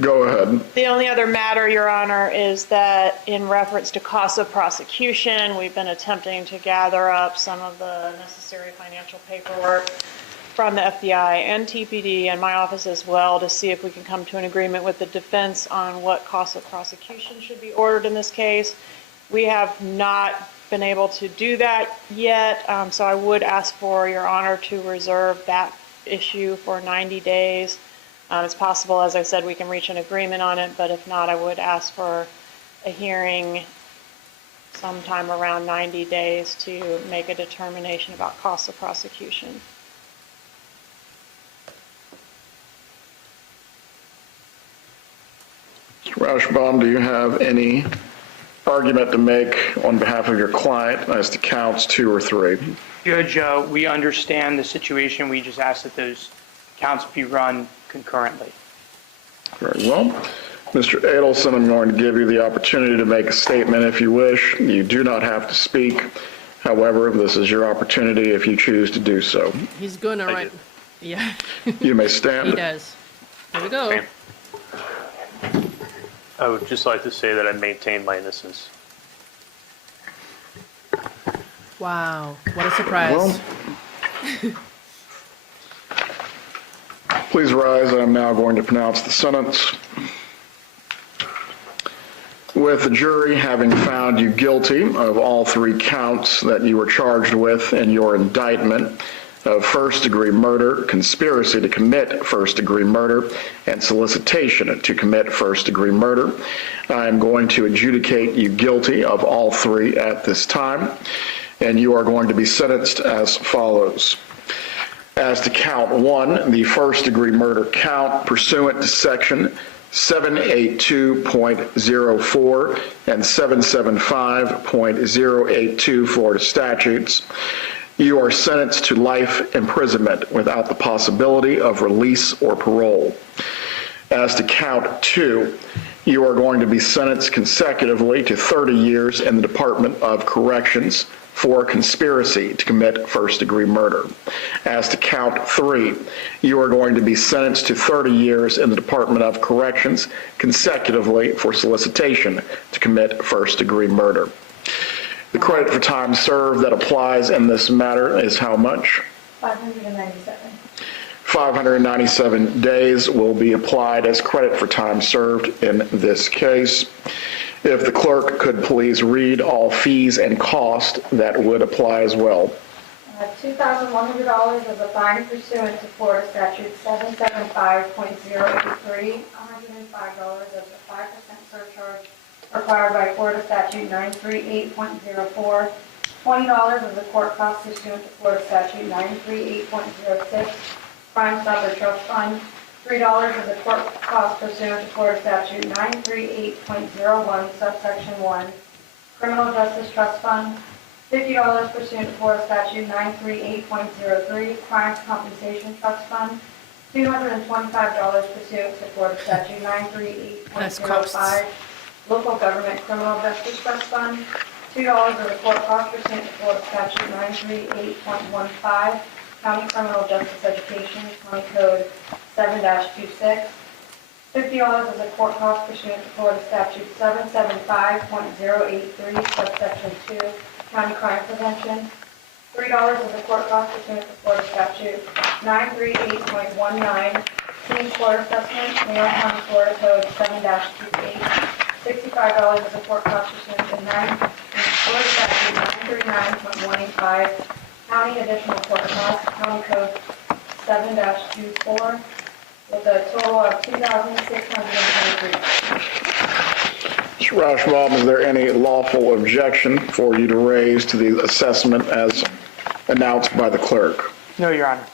Go ahead. The only other matter, Your Honor, is that in reference to costs of prosecution, we've been attempting to gather up some of the necessary financial paperwork from the FBI and TPD and my office as well to see if we can come to an agreement with the defense on what costs of prosecution should be ordered in this case. We have not been able to do that yet, so I would ask for Your Honor to reserve that issue for 90 days. It's possible, as I said, we can reach an agreement on it, but if not, I would ask for a hearing sometime around 90 days to make a determination about costs of prosecution. Mr. Rashbaum, do you have any argument to make on behalf of your client as to counts 2 or 3? Judge, we understand the situation. We just ask that those counts be run concurrently. Very well. Mr. Adelson, I'm going to give you the opportunity to make a statement if you wish. You do not have to speak. However, this is your opportunity if you choose to do so. He's gonna write. Yeah, You may stand. he does. Here we go. Okay. I would just like to say that I maintain my innocence. Wow, what a surprise. Well, please rise. I am now going to pronounce the sentence. With the jury having found you guilty of all 3 counts that you were charged with in your indictment of first-degree murder, conspiracy to commit first-degree murder, and solicitation to commit first-degree murder, I am going to adjudicate you guilty of all 3 at this time, and you are going to be sentenced as follows. As to count 1, the first-degree murder count pursuant to section 782.04 and 775.082 Florida statutes, you are sentenced to life imprisonment without the possibility of release or parole. As to count 2, you are going to be sentenced consecutively to 30 years in the Department of Corrections for conspiracy to commit first-degree murder. As to count 3, you are going to be sentenced to 30 years in the Department of Corrections consecutively for solicitation to commit first-degree murder. The credit for time served that applies in this matter is how much? 597. 597 days will be applied as credit for time served in this case. If the clerk could please read all fees and costs that would apply as well. $2,100 as a fine pursuant to Florida Statute 775.083, $105 as a 5% surcharge required by Florida Statute 938.04, $20 as a court cost pursuant to Florida Statute 938.06, Crime Stopper Trust Fund, $3 as a court cost pursuant to Florida Statute 938.01, subsection 1, Criminal Justice Trust Fund, $50 pursuant to Florida Statute 938.03, Crimes Compensation Trust Fund, $225 pursuant to Florida Statute That's costs. 938.05, Local Government Criminal Justice Trust Fund, $2 as a court cost pursuant to Florida Statute 938.15, County Criminal Justice Education, County Code 7-26, $50 as a court cost pursuant to Florida Statute 775.083, subsection 2, County Crime Prevention, $3 as a court cost pursuant to Florida Statute 938.19, Teen Court Assessment, New York County Florida Code 7-28, $65 as a court cost pursuant to Florida statute 939.185, county additional court cost, county code 7-24, with a total of $2,623. Mr. Rashbaum, is there any lawful objection for you to raise to the assessment as announced by the clerk? No, Your Honor.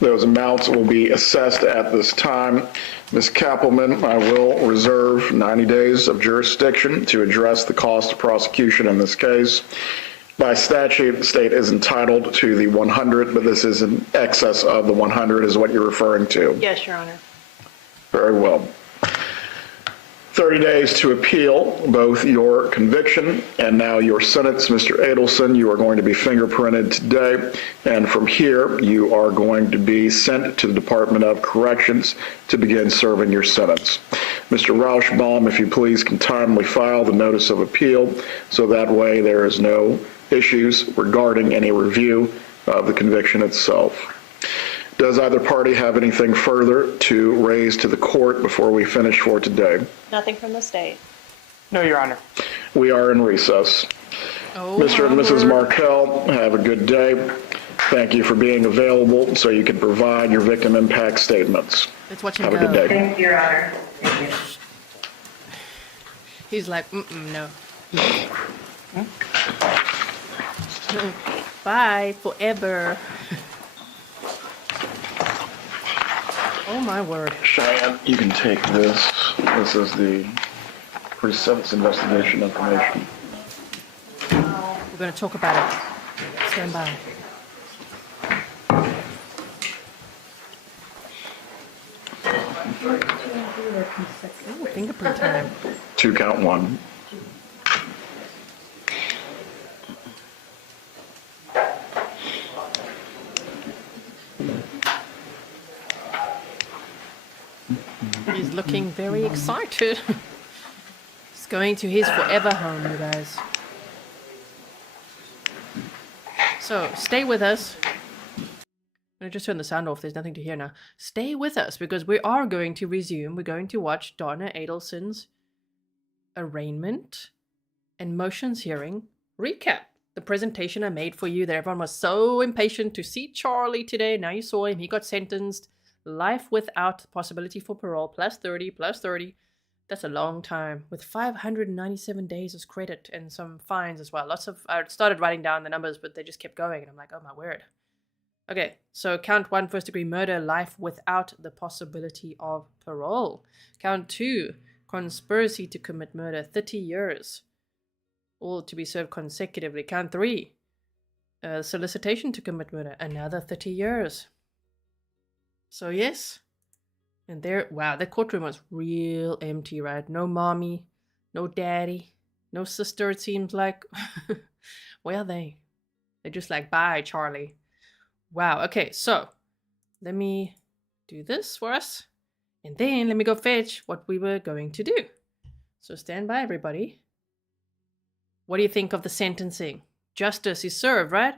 Those amounts will be assessed at this time. Ms. Kappelman, I will reserve 90 days of jurisdiction to address the cost of prosecution in this case. By statute, the state is entitled to the 100, but this is in excess of the 100 is what you're referring to. Yes, Your Honor. Very well. 30 days to appeal both your conviction and now your sentence. Mr. Adelson, you are going to be fingerprinted today, and from here you are going to be sent to the Department of Corrections to begin serving your sentence. Mr. Rashbaum, if you please can timely file the notice of appeal so that way there is no issues regarding any review of the conviction itself. Does either party have anything further to raise to the court before we finish for today? Nothing from the state. No, Your Honor. We are in recess. Oh, Mr. and Mrs. Robert. Markel, have a good day. Thank you for being available so you can provide your victim impact statements. Let's watch him Have a go. good day. Thank you, Your Honor. Thank you. He's like, no. Bye, forever. Oh my word. Cheyenne, you can take this. This is the pre-sentence investigation information. We're going to talk about it. Stand by. Ooh, fingerprint time. 2 count 1. He's looking very excited. He's going to his forever home, you guys. So, stay with us. I'm going to just turn the sound off. There's nothing to hear now. Stay with us because we are going to resume. We're going to watch Donna Adelson's arraignment and motions hearing recap. The presentation I made for you that everyone was so impatient to see Charlie today. Now you saw him. He got sentenced. Life without possibility for parole, plus 30, plus 30. That's a long time. With 597 days as credit and some fines as well. I started writing down the numbers, but they just kept going. And I'm like, oh my word. Okay, so count 1, first degree murder, life without the possibility of parole. Count 2, conspiracy to commit murder, 30 years. All to be served consecutively. Count 3, solicitation to commit murder, another 30 years. So yes, and there, wow, the courtroom was real empty, right? No mommy, no daddy, no sister, it seems like. Where are they? They're just like, bye, Charlie. Wow, okay, so let me do this for us, and then let me go fetch what we were going to do. So stand by, everybody. What do you think of the sentencing? Justice is served, right?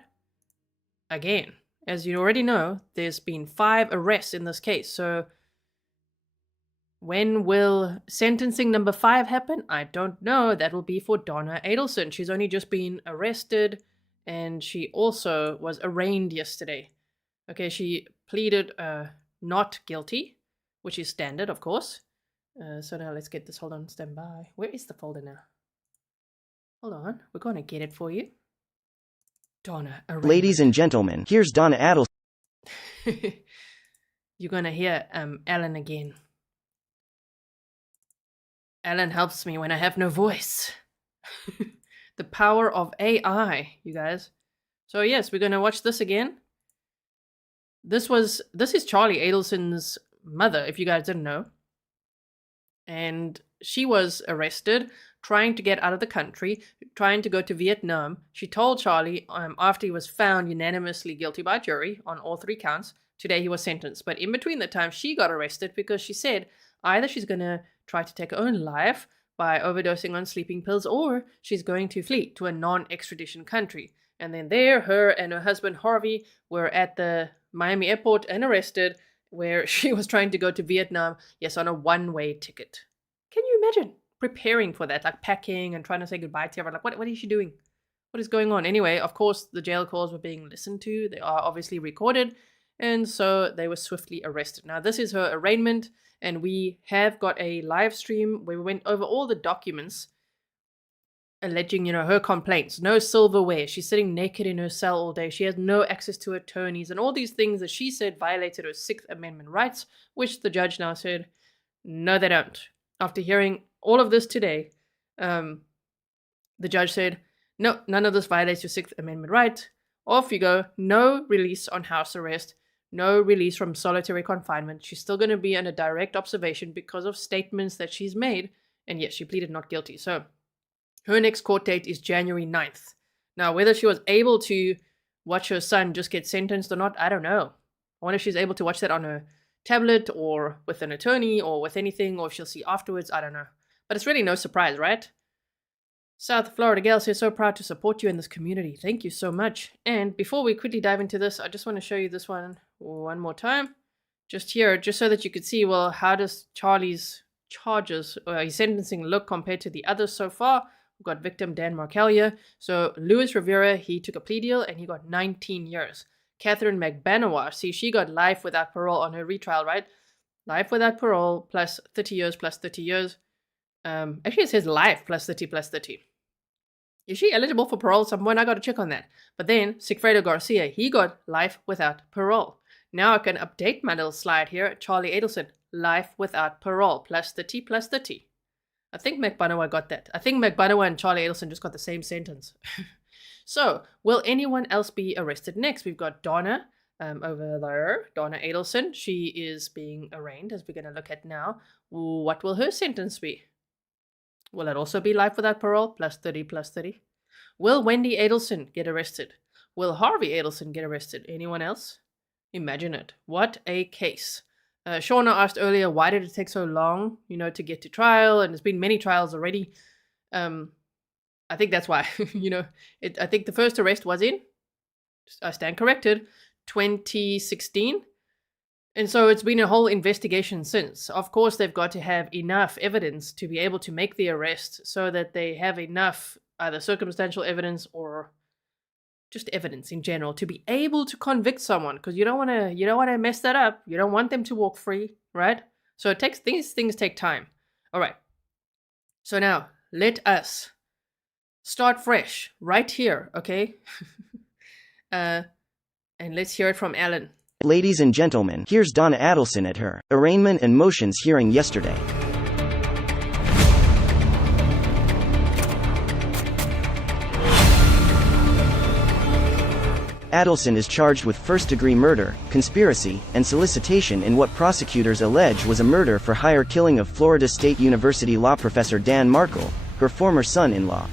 Again. As you already know, there's been 5 arrests in this case. So when will sentencing number 5 happen? I don't know. That will be for Donna Adelson. She's only just been arrested and she also was arraigned yesterday. Okay, she pleaded not guilty, which is standard, of course. So now let's get this. Hold on, stand by. Where is the folder now? Hold on. We're going to get it for you. Donna Arraignment. Ladies and gentlemen, here's Donna Adelson. You're gonna hear Alan again. Alan helps me when I have no voice. The power of AI, you guys. So yes, we're gonna watch this again. This is Charlie Adelson's mother, if you guys didn't know. And she was arrested, trying to get out of the country, trying to go to Vietnam. She told Charlie, after he was found unanimously guilty by jury on all 3 counts, today he was sentenced. But in between the time, she got arrested because she said either she's going to try to take her own life by overdosing on sleeping pills, or she's going to flee to a non-extradition country. And then there, her and her husband Harvey were at the Miami airport and arrested, where she was trying to go to Vietnam, yes, on a one-way ticket. Can you imagine preparing for that, like packing and trying to say goodbye to everyone. Like, what is she doing? What is going on? Anyway, of course, the jail calls were being listened to. They are obviously recorded. And so they were swiftly arrested. Now, this is her arraignment. And we have got a live stream where we went over all the documents alleging, her complaints. No silverware. She's sitting naked in her cell all day. She has no access to attorneys and all these things that she said violated her Sixth Amendment rights, which the judge now said, no, they don't. After hearing all of this today, the judge said, no, none of this violates your Sixth Amendment right. Off you go. No release on house arrest. No release from solitary confinement. She's still going to be under direct observation because of statements that she's made. And yes, she pleaded not guilty. So her next court date is January 9th. Now, whether she was able to watch her son just get sentenced or not, I don't know. I wonder if she's able to watch that on her tablet or with an attorney or with anything, or if she'll see afterwards. I don't know. But it's really no surprise, right? South Florida Gal says, so proud to support you in this community. Thank you so much. And before we quickly dive into this, I just want to show you this one more time. Just here, just so that you could see, well, how does Charlie's charges or his sentencing look compared to the others so far? We've got victim Dan Markel here. So Luis Rivera, he took a plea deal and he got 19 years. Catherine McBanoa, see, she got life without parole on her retrial, right? Life without parole plus 30 years plus 30 years. Actually, it says life plus 30 plus 30. Is she eligible for parole? Someone, I got to check on that. But then, Sigfredo Garcia, he got life without parole. Now I can update my little slide here. Charlie Adelson, life without parole, plus 30 plus 30. I think McBanoa got that. I think McBanoa and Charlie Adelson just got the same sentence. So, will anyone else be arrested next? We've got Donna over there, Donna Adelson. She is being arraigned, as we're going to look at now. What will her sentence be? Will it also be life without parole, plus 30 plus 30? Will Wendi Adelson get arrested? Will Harvey Adelson get arrested? Anyone else? Imagine it. What a case. Shauna asked earlier, why did it take so long, to get to trial? And there's been many trials already. I think that's why, I think the first arrest was in, I stand corrected, 2016. And so it's been a whole investigation since. Of course, they've got to have enough evidence to be able to make the arrest so that they have enough either circumstantial evidence or just evidence in general to be able to convict someone, because you don't want to mess that up. You don't want them to walk free, right? So these things take time. All right. So now let us start fresh right here, okay? And let's hear it from Alan. Ladies and gentlemen, here's Donna Adelson at her arraignment and motions hearing yesterday. Adelson is charged with first-degree murder, conspiracy, and solicitation in what prosecutors allege was a murder-for-hire killing of Florida State University law professor Dan Markel, her former son-in-law.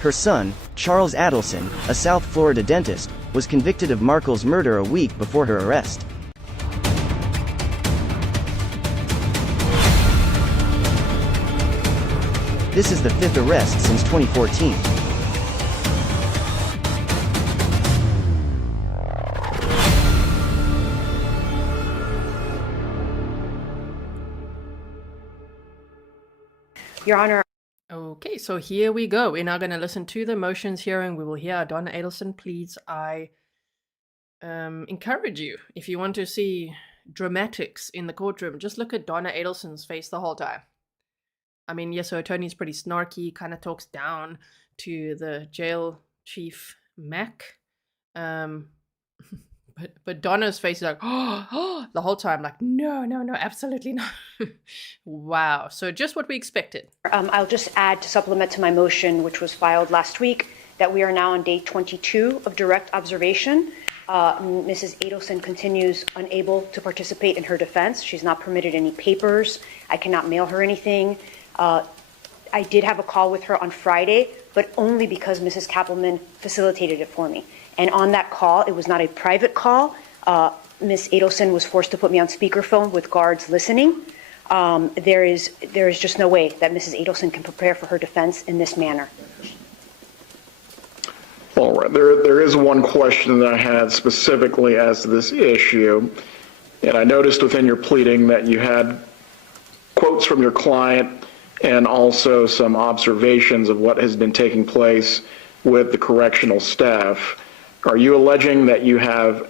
Her son, Charles Adelson, a South Florida dentist, was convicted of Markel's murder a week before her arrest. This is the fifth arrest since 2014. Your Honor. Okay, so here we go. We're now going to listen to the motions hearing. We will hear Donna Adelson pleads. I encourage you, if you want to see dramatics in the courtroom, just look at Donna Adelson's face the whole time. I mean, yes, her attorney's pretty snarky, kind of talks down to the jail chief, Mac. But Donna's face is like, oh, the whole time, like, no, absolutely not. Wow. So just what we expected. I'll just add to supplement to my motion, which was filed last week, that we are now on day 22 of direct observation. Mrs. Adelson continues unable to participate in her defense. She's not permitted any papers. I cannot mail her anything. I did have a call with her on Friday, but only because Mrs. Kappelman facilitated it for me. And on that call, it was not a private call. Ms. Adelson was forced to put me on speakerphone with guards listening. There is just no way that Mrs. Adelson can prepare for her defense in this manner. All right. There is one question that I had specifically as to this issue. And I noticed within your pleading that you had quotes from your client and also some observations of what has been taking place with the correctional staff. Are you alleging that you have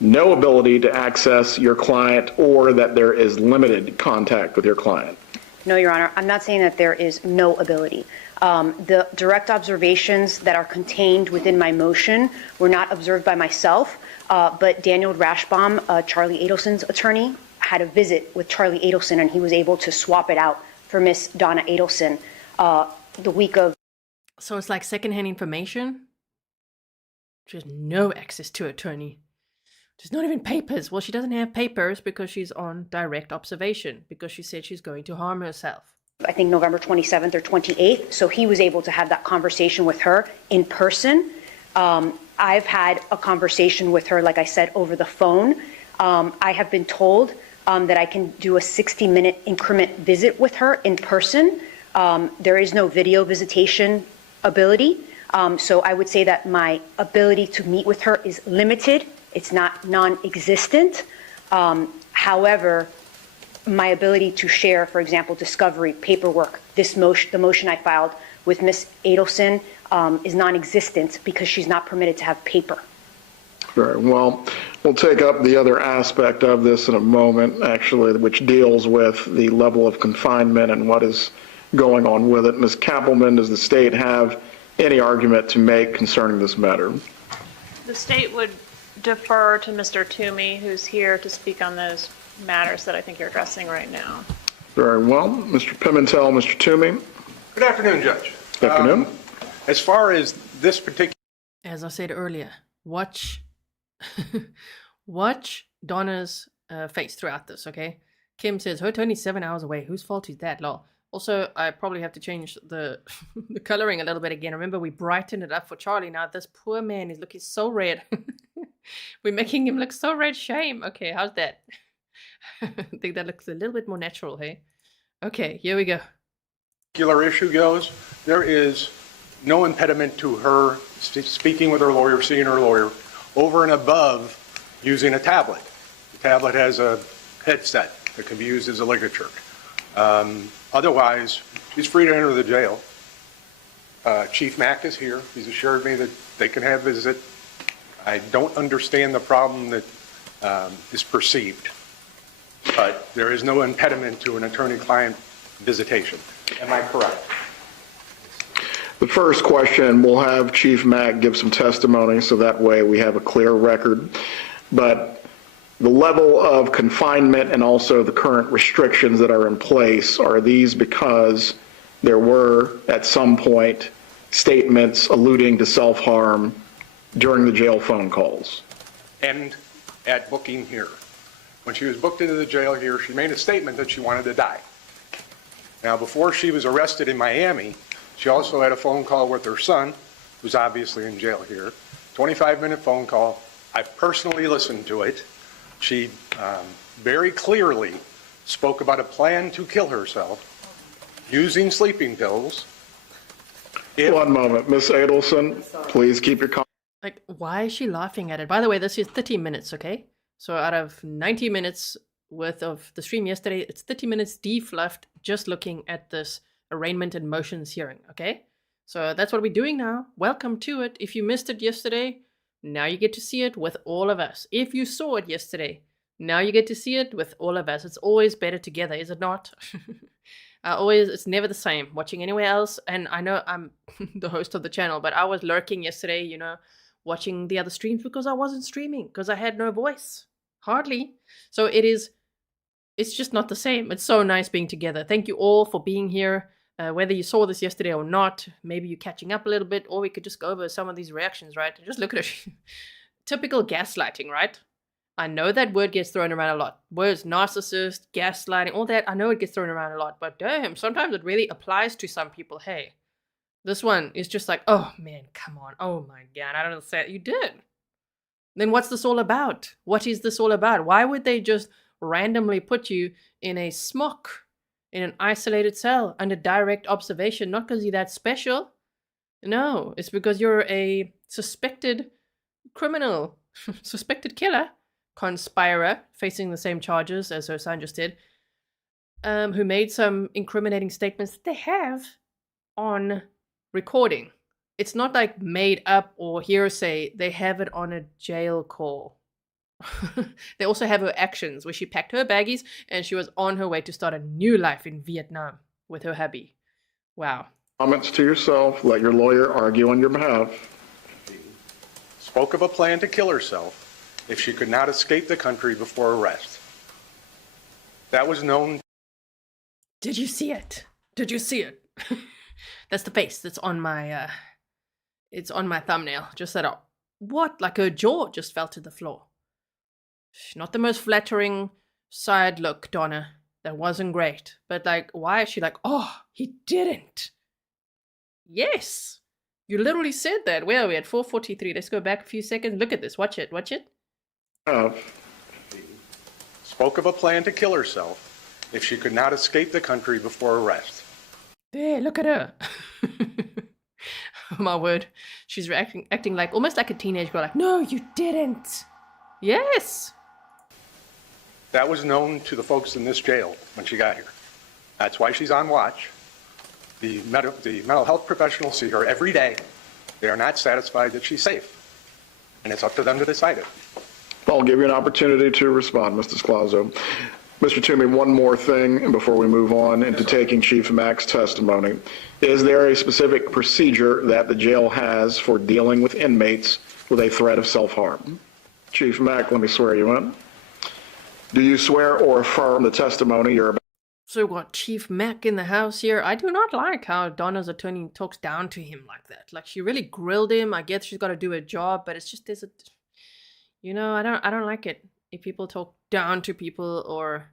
no ability to access your client or that there is limited contact with your client? No, Your Honor, I'm not saying that there is no ability. The direct observations that are contained within my motion were not observed by myself, but Daniel Rashbaum, Charlie Adelson's attorney, had a visit with Charlie Adelson, and he was able to swap it out for Miss Donna Adelson the week of. So it's like secondhand information? She has no access to attorney. There's not even papers. Well, she doesn't have papers because she's on direct observation, because she said she's going to harm herself. I think November 27th or 28th, so he was able to have that conversation with her in person. I've had a conversation with her, like I said, over the phone. I have been told that I can do a 60-minute increment visit with her in person. There is no video visitation ability, so I would say that my ability to meet with her is limited. It's not non-existent. However, my ability to share, for example, discovery, paperwork, the motion I filed with Ms. Adelson is non-existent because she's not permitted to have paper. Very well. We'll take up the other aspect of this in a moment, actually, which deals with the level of confinement and what is going on with it. Ms. Kappelman, does the state have any argument to make concerning this matter? The state would defer to Mr. Toomey, who's here to speak on those matters that I think you're addressing right now. Very well. Mr. Pimentel, Mr. Toomey. Good afternoon, Judge. Good afternoon. As far as this particular... As I said earlier, watch watch Donna's face throughout this, okay? Kim says, her attorney's 7 hours away. Whose fault is that, lol? Also, I probably have to change the the coloring a little bit again. Remember, we brightened it up for Charlie. Now this poor man is looking so red. We're making him look so red. Shame. Okay, how's that? I think that looks a little bit more natural, hey? Okay, here we go. Particular issue goes, there is no impediment to her speaking with her lawyer, seeing her lawyer, over and above using a tablet. The tablet has a headset that can be used as a ligature. Otherwise, she's free to enter the jail. Chief Mack is here. He's assured me that they can have visit. I don't understand the problem that is perceived, but there is no impediment to an attorney-client visitation. Am I correct? The first question, we'll have Chief Mack give some testimony so that way we have a clear record. But the level of confinement and also the current restrictions that are in place, are these because there were at some point statements alluding to self-harm during the jail phone calls? And at booking here. When she was booked into the jail here, she made a statement that she wanted to die. Now, before she was arrested in Miami, she also had a phone call with her son, who's obviously in jail here. 25-minute phone call. I personally listened to it. She very clearly spoke about a plan to kill herself using sleeping pills. One moment. Ms. Adelson, please keep your comment. Like, why is she laughing at it? By the way, this is 30 minutes, okay? So out of 90 minutes worth of the stream yesterday, it's 30 minutes de-fluffed just looking at this arraignment and motions hearing, okay? So that's what we're doing now. Welcome to it. If you missed it yesterday, now you get to see it with all of us. If you saw it yesterday, now you get to see it with all of us. It's always better together, is it not? It's never the same watching anywhere else. And I know I'm the host of the channel, but I was lurking yesterday, you know, watching the other streams because I wasn't streaming, because I had no voice. Hardly. So it's just not the same. It's so nice being together. Thank you all for being here. Whether you saw this yesterday or not, maybe you're catching up a little bit, or we could just go over some of these reactions, right? Just look at it. Typical gaslighting, right? I know that word gets thrown around a lot. Words, narcissist, gaslighting, all that, I know it gets thrown around a lot, but damn, sometimes it really applies to some people. Hey, this one is just like, oh man, come on. Oh my God, I don't understand. You did. Then what's this all about? What is this all about? Why would they just randomly put you in a smock, in an isolated cell, under direct observation? Not because you're that special. No, it's because you're a suspected criminal, suspected killer, conspirer, facing the same charges as her son just did. who made some incriminating statements that they have on recording. It's not like made up or hearsay. They have it on a jail call. They also have her actions where she packed her baggies and she was on her way to start a new life in Vietnam with her hubby. Wow. Comments to yourself. Let your lawyer argue on your behalf. Spoke of a plan to kill herself if she could not escape the country before arrest. That was known. Did you see it? Did you see it? That's the face that's on my it's on my thumbnail. Just that what? Like her jaw just fell to the floor. Not the most flattering side look, Donna. That wasn't great. But like, why is she like, oh, he didn't? Yes. You literally said that. Where are we at? 4:43. Let's go back a few seconds. Look at this. Watch it. Watch it. Spoke of a plan to kill herself if she could not escape the country before arrest. There, look at her. Oh my word. She's acting like almost like a teenage girl. Like, no, you didn't. Yes. That was known to the folks in this jail when she got here. That's why she's on watch. The mental health professionals see her every day. They are not satisfied that she's safe. And it's up to them to decide it. I'll give you an opportunity to respond, Mr. Scalzo. Mr. Toomey, one more thing before we move on into taking Chief Mack's testimony. Is there a specific procedure that the jail has for dealing with inmates with a threat of self-harm? Chief Mack, let me swear you in. Do you swear or affirm the testimony you're about? So what, Chief Mack in the house here? I do not like how Donna's attorney talks down to him like that. Like, she really grilled him. I guess she's got to do her job, but it's just, there's a, you know, I don't like it if people talk down to people or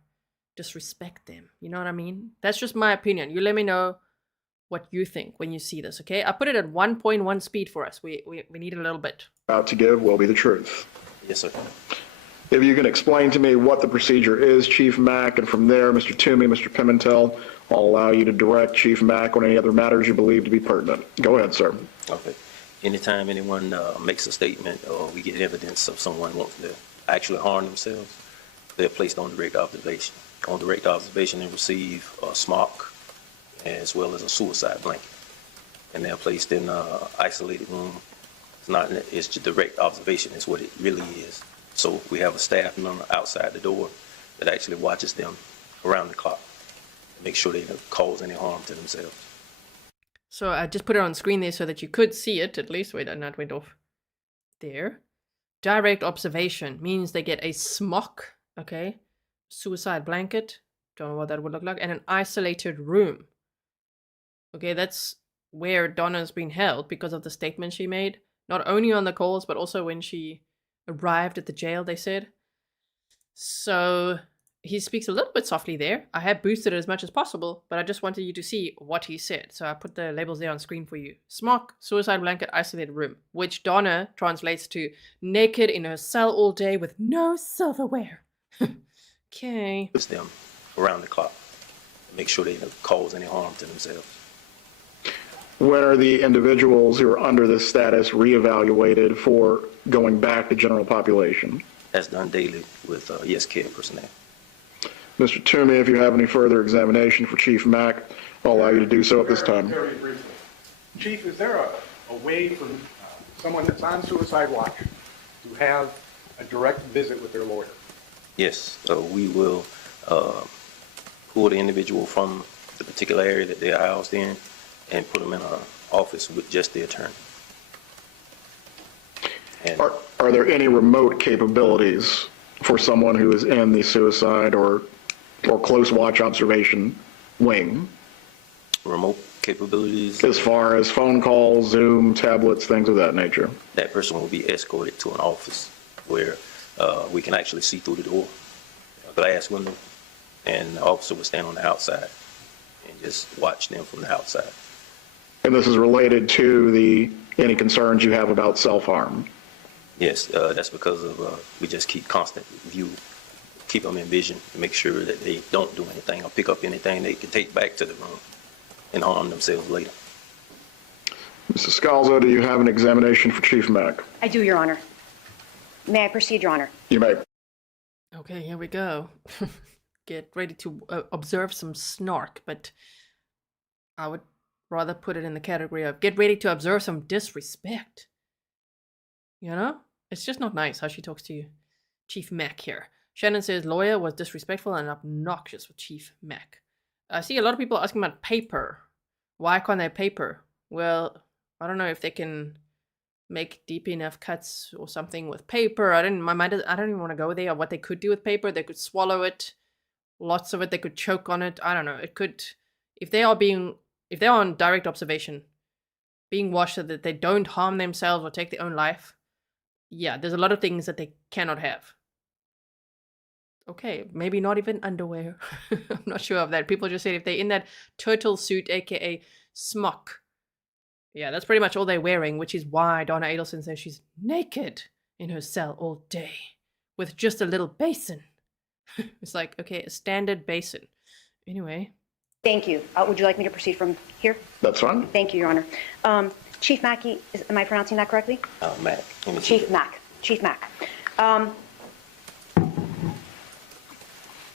disrespect them. You know what I mean? That's just my opinion. You let me know what you think when you see this, okay? I put it at 1.1 speed for us. We need a little bit. About to give will be the truth. Yes, sir. If you can explain to me what the procedure is, Chief Mack, and from there, Mr. Toomey, Mr. Pimentel, I'll allow you to direct Chief Mack on any other matters you believe to be pertinent. Go ahead, sir. Okay. Anytime anyone makes a statement or we get evidence of someone wanting to actually harm themselves, they're placed on direct observation. On direct observation, they receive a smock as well as a suicide blanket. And they're placed in an isolated room. It's just direct observation is what it really is. So we have a staff member outside the door that actually watches them around the clock to make sure they don't cause any harm to themselves. So I just put it on screen there so that you could see it at least. Wait, that went off. There. Direct observation means they get a smock, okay? Suicide blanket. Don't know what that would look like. And an isolated room. Okay, that's where Donna's been held because of the statement she made. Not only on the calls, but also when she arrived at the jail, they said. So he speaks a little bit softly there. I have boosted it as much as possible, but I just wanted you to see what he said. So I put the labels there on screen for you. Smock, suicide blanket, isolated room, which Donna translates to naked in her cell all day with no silverware. Okay. It's them around the clock to make sure they don't cause any harm to themselves. When are the individuals who are under this status reevaluated for going back to general population? That's done daily with yes care personnel. Mr. Toomey, if you have any further examination for Chief Mack, I'll allow you to do so at this time. Very briefly. Chief, is there a way for someone that's on suicide watch to have a direct visit with their lawyer? Yes, we will pull the individual from the particular area that they're housed in and put them in an office with just the attorney. And are there any remote capabilities for someone who is in the suicide or close watch observation wing? Remote capabilities? As far as phone calls, Zoom, tablets, things of that nature. That person will be escorted to an office where we can actually see through the door, a glass window, and the officer will stand on the outside and just watch them from the outside. And this is related to any concerns you have about self-harm? Yes, that's because of we just keep constant view, keep them in vision to make sure that they don't do anything or pick up anything they can take back to the room and harm themselves later. Mrs. Scalzo, do you have an examination for Chief Mack? I do, Your Honor. May I proceed, Your Honor? You may. Okay, here we go. get ready to observe some snark, but I would rather put it in the category of get ready to observe some disrespect. You know? It's just not nice how she talks to you. Chief Mac here. Shannon says lawyer was disrespectful and obnoxious with Chief Mac. I see a lot of people asking about paper. Why can't they paper? Well, I don't know if they can make deep enough cuts or something with paper. I don't even want to go there. What they could do with paper, they could swallow it. Lots of it, they could choke on it. I don't know. It could, if they are on direct observation, being watched so that they don't harm themselves or take their own life. Yeah, there's a lot of things that they cannot have. Okay, maybe not even underwear. I'm not sure of that. People just said if they're in that turtle suit, aka smock. Yeah, that's pretty much all they're wearing, which is why Donna Adelson says she's naked in her cell all day with just a little basin. It's like, okay, a standard basin. Anyway. Thank you. Would you like me to proceed from here? That's fine. Thank you, Your Honor. Chief Mackey, am I pronouncing that correctly? Mac. Chief Mac. Chief Mac.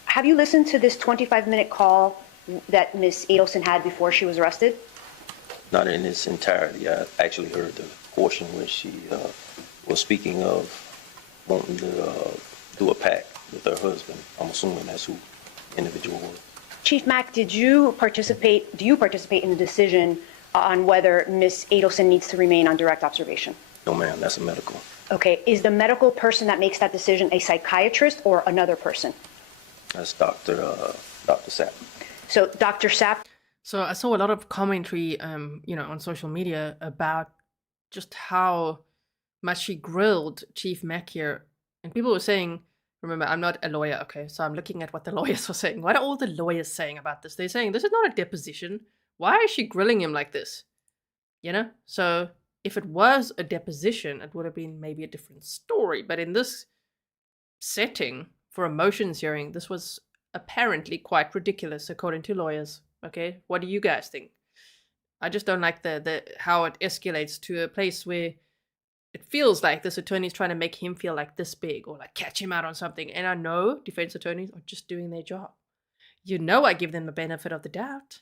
Have you listened to this 25-minute call that Ms. Adelson had before she was arrested? Not in its entirety. I actually heard the portion where she was speaking of wanting to do a pact with her husband. I'm assuming that's who the individual was. Chief Mac, do you participate in the decision on whether Ms. Adelson needs to remain on direct observation? No, ma'am, that's a medical. Okay, is the medical person that makes that decision a psychiatrist or another person? That's Dr. Sapp. So Dr. Sapp. So I saw a lot of commentary, on social media about just how much she grilled Chief Mac here. And people were saying, remember, I'm not a lawyer, okay? So I'm looking at what the lawyers were saying. What are all the lawyers saying about this? They're saying, this is not a deposition. Why is she grilling him like this? You know? So if it was a deposition, it would have been maybe a different story. But in this setting, for a motions hearing, this was apparently quite ridiculous, according to lawyers. Okay, what do you guys think? I just don't like the how it escalates to a place where it feels like this attorney is trying to make him feel like this big or like catch him out on something. And I know defense attorneys are just doing their job. You know, I give them the benefit of the doubt.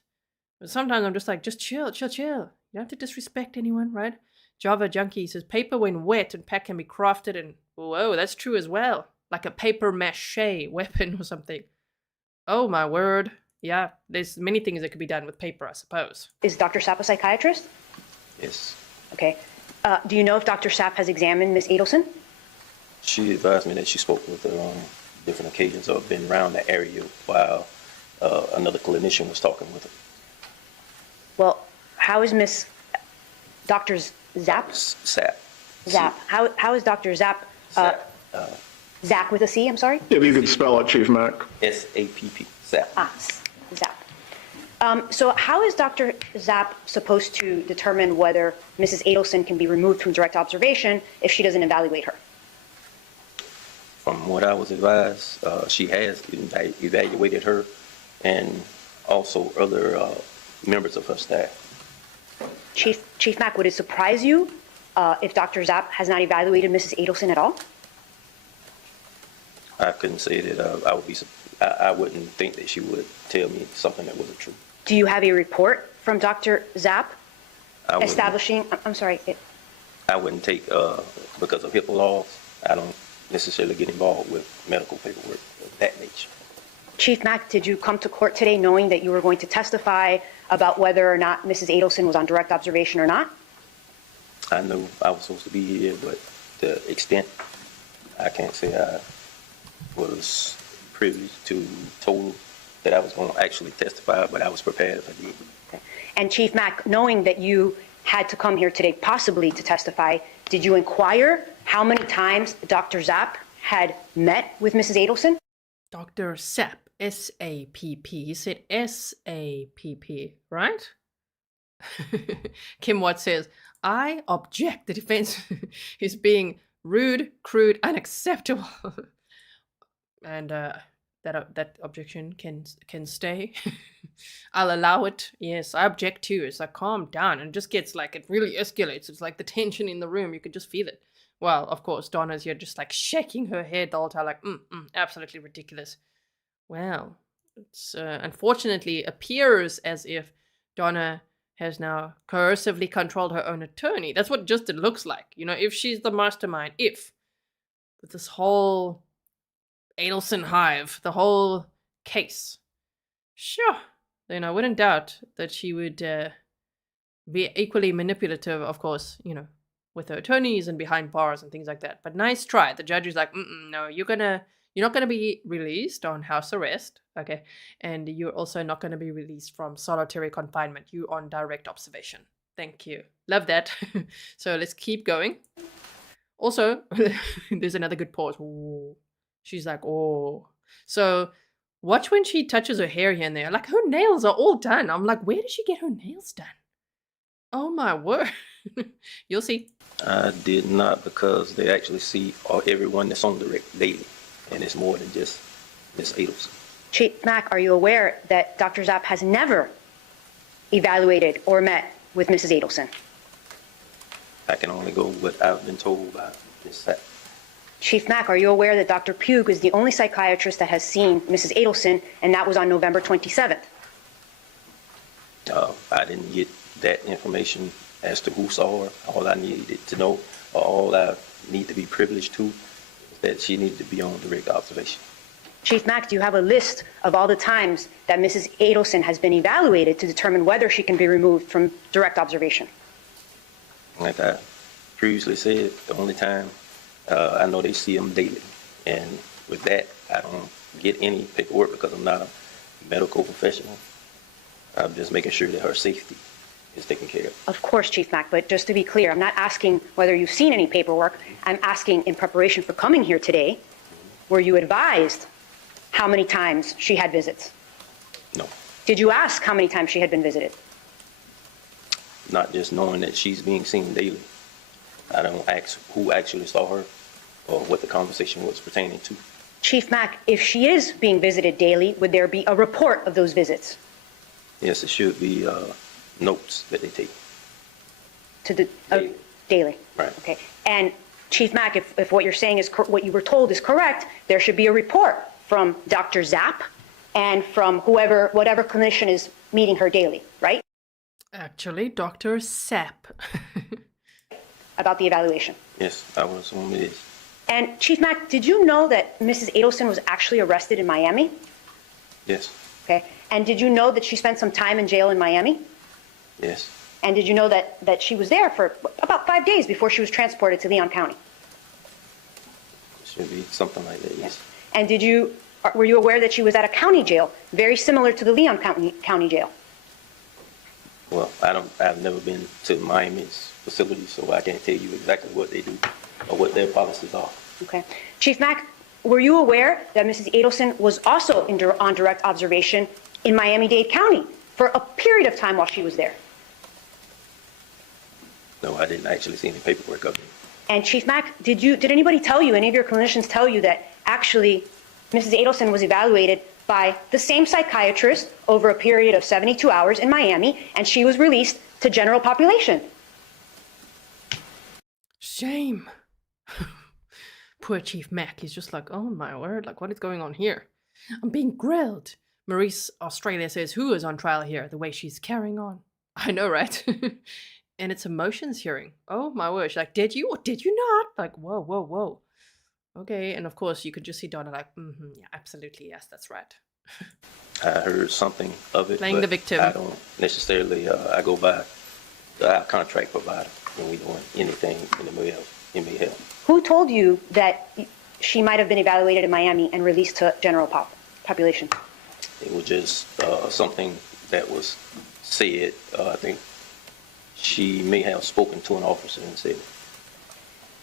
But sometimes I'm just like, just chill. You don't have to disrespect anyone, right? Java Junkie says, paper when wet and pack can be crafted and, whoa, that's true as well. Like a paper mache weapon or something. Oh my word. Yeah, there's many things that could be done with paper, I suppose. Is Dr. Sapp a psychiatrist? Yes. Okay. Do you know if Dr. Sapp has examined Ms. Adelson? She advised me that she spoke with her on different occasions or been around the area while another clinician was talking with her. Well, how is Ms. Dr. Zapp? Sapp. Zapp. How is Dr. Zapp? Zapp with a C, I'm sorry? If you could spell it, Chief Mac. S-A-P-P. Zapp. Zapp. So how is Dr. Zapp supposed to determine whether Mrs. Adelson can be removed from direct observation if she doesn't evaluate her? From what I was advised, she has evaluated her and also other members of her staff. Chief Mac, would it surprise you if Dr. Zapp has not evaluated Mrs. Adelson at all? I couldn't say that I wouldn't think that she would tell me something that wasn't true. Do you have a report from Dr. Zapp establishing, I'm sorry. I wouldn't take, because of HIPAA laws, I don't necessarily get involved with medical paperwork of that nature. Chief Mac, did you come to court today knowing that you were going to testify about whether or not Mrs. Adelson was on direct observation or not? I knew I was supposed to be here, but the extent, I can't say I was privileged to told that I was going to actually testify, but I was prepared if I did. Okay. And Chief Mac, knowing that you had to come here today possibly to testify, did you inquire how many times Dr. Zapp had met with Mrs. Adelson? Dr. Sapp, S-A-P-P. You said S-A-P-P, right? Kim Watt says, I object. The defense is being rude, crude, unacceptable. And that objection can stay. I'll allow it. Yes, I object too. It's like, calm down. And it just gets like, it really escalates. It's like the tension in the room. You could just feel it. Well, of course, Donna's here just like shaking her head the whole time, like, absolutely ridiculous. Well, it's unfortunately appears as if Donna has now coercively controlled her own attorney. That's what just it looks like. You know, if she's the mastermind, with this whole Adelson hive, the whole case, sure, then I wouldn't doubt that she would be equally manipulative, of course, you know, with her attorneys and behind bars and things like that. But nice try. The judge is like, no, you're not gonna be released on house arrest, okay? And you're also not gonna be released from solitary confinement. You on direct observation. Thank you. Love that. So let's keep going. Also, there's another good pause. Ooh. She's like, oh. So watch when she touches her hair here and there. Like, her nails are all done. I'm like, where did she get her nails done? Oh my word. You'll see. I did not, because they actually see everyone that's on direct daily, and it's more than just Ms. Adelson. Chief Mack, are you aware that Dr. Zapp has never evaluated or met with Mrs. Adelson? I can only go what I've been told by Ms. Zapp. Chief Mack, are you aware that Dr. Pugh is the only psychiatrist that has seen Mrs. Adelson, and that was on November 27th? I didn't get that information as to who saw her. All I needed to know, or all I need to be privileged to, is that she needed to be on direct observation. Chief Mack, do you have a list of all the times that Mrs. Adelson has been evaluated to determine whether she can be removed from direct observation? Like I previously said, the only time I know they see them daily. And with that, I don't get any paperwork because I'm not a medical professional. I'm just making sure that her safety is taken care of. Of course, Chief Mack, but just to be clear, I'm not asking whether you've seen any paperwork. I'm asking, in preparation for coming here today, were you advised how many times she had visits? No. Did you ask how many times she had been visited? Not just knowing that she's being seen daily. I don't ask who actually saw her or what the conversation was pertaining to. Chief Mack, if she is being visited daily, would there be a report of those visits? Yes, it should be notes that they take. To the daily. Right. Okay. And Chief Mack, if what you're saying is what you were told is correct, there should be a report from Dr. Zapp and from whatever clinician is meeting her daily, right? Actually, Dr. Zapp. About the evaluation. Yes, I would assume it is. And Chief Mack, did you know that Mrs. Adelson was actually arrested in Miami? Yes. Okay. And did you know that she spent some time in jail in Miami? Yes. And did you know that she was there for about 5 days before she was transported to Leon County? It should be something like that, yes. And were you aware that she was at a county jail, very similar to the Leon County jail? Well, I've never been to Miami's facility, so I can't tell you exactly what they do or what their policies are. Okay. Chief Mack, were you aware that Mrs. Adelson was also on direct observation in Miami-Dade County for a period of time while she was there? No, I didn't actually see any paperwork of it. And Chief Mack, did anybody tell you, any of your clinicians tell you that actually Mrs. Adelson was evaluated by the same psychiatrist over a period of 72 hours in Miami, and she was released to general population? Shame. Poor Chief Mack. He's just like, oh my word, like what is going on here? I'm being grilled. Maurice Australia says, who is on trial here? The way she's carrying on. I know, right? And it's a motions hearing. Oh my word. She's like, did you or did you not? Like, whoa, whoa, whoa. Okay, and of course you could just see Donna like, yeah, absolutely, yes, that's right. I heard something of it. Playing the victim. I don't necessarily, I go by our contract provider when we doing anything in the mail. Who told you that she might have been evaluated in Miami and released to general population? It was just something that was said. I think she may have spoken to an officer and said it.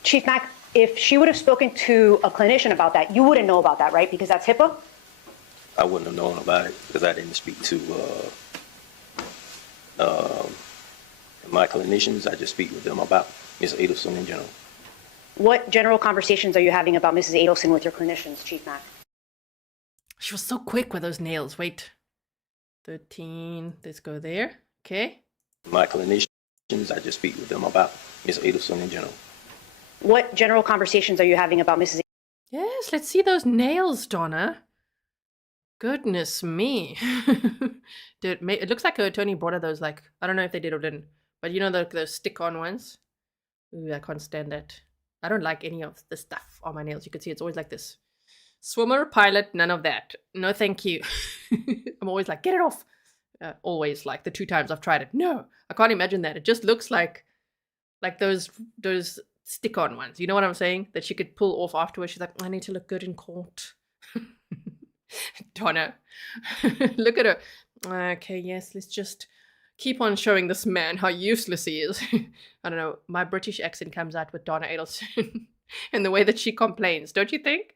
Chief Mack, if she would have spoken to a clinician about that, you wouldn't know about that, right? Because that's HIPAA? I wouldn't have known about it because I didn't speak to my clinicians. I just speak with them about Ms. Adelson in general. What general conversations are you having about Mrs. Adelson with your clinicians, Chief Mack? She was so quick with those nails. Wait. 13. Let's go there. Okay. My clinicians, I just speak with them about Ms. Adelson in general. What general conversations are you having about Mrs. Yes, let's see those nails, Donna. Goodness me. Dude, it looks like her attorney brought her those, like, I don't know if they did or didn't, but you know those stick-on ones? Ooh, I can't stand that. I don't like any of the stuff on my nails. You can see it's always like this. Swimmer, pilot, none of that. No, thank you. I'm always like, get it off. Always, like the 2 times I've tried it. No, I can't imagine that. It just looks like those stick-on ones. You know what I'm saying? That she could pull off afterwards. She's like, I need to look good in court. Donna. Look at her. Okay, yes, let's just keep on showing this man how useless he is. I don't know. My British accent comes out with Donna Adelson and the way that she complains, don't you think?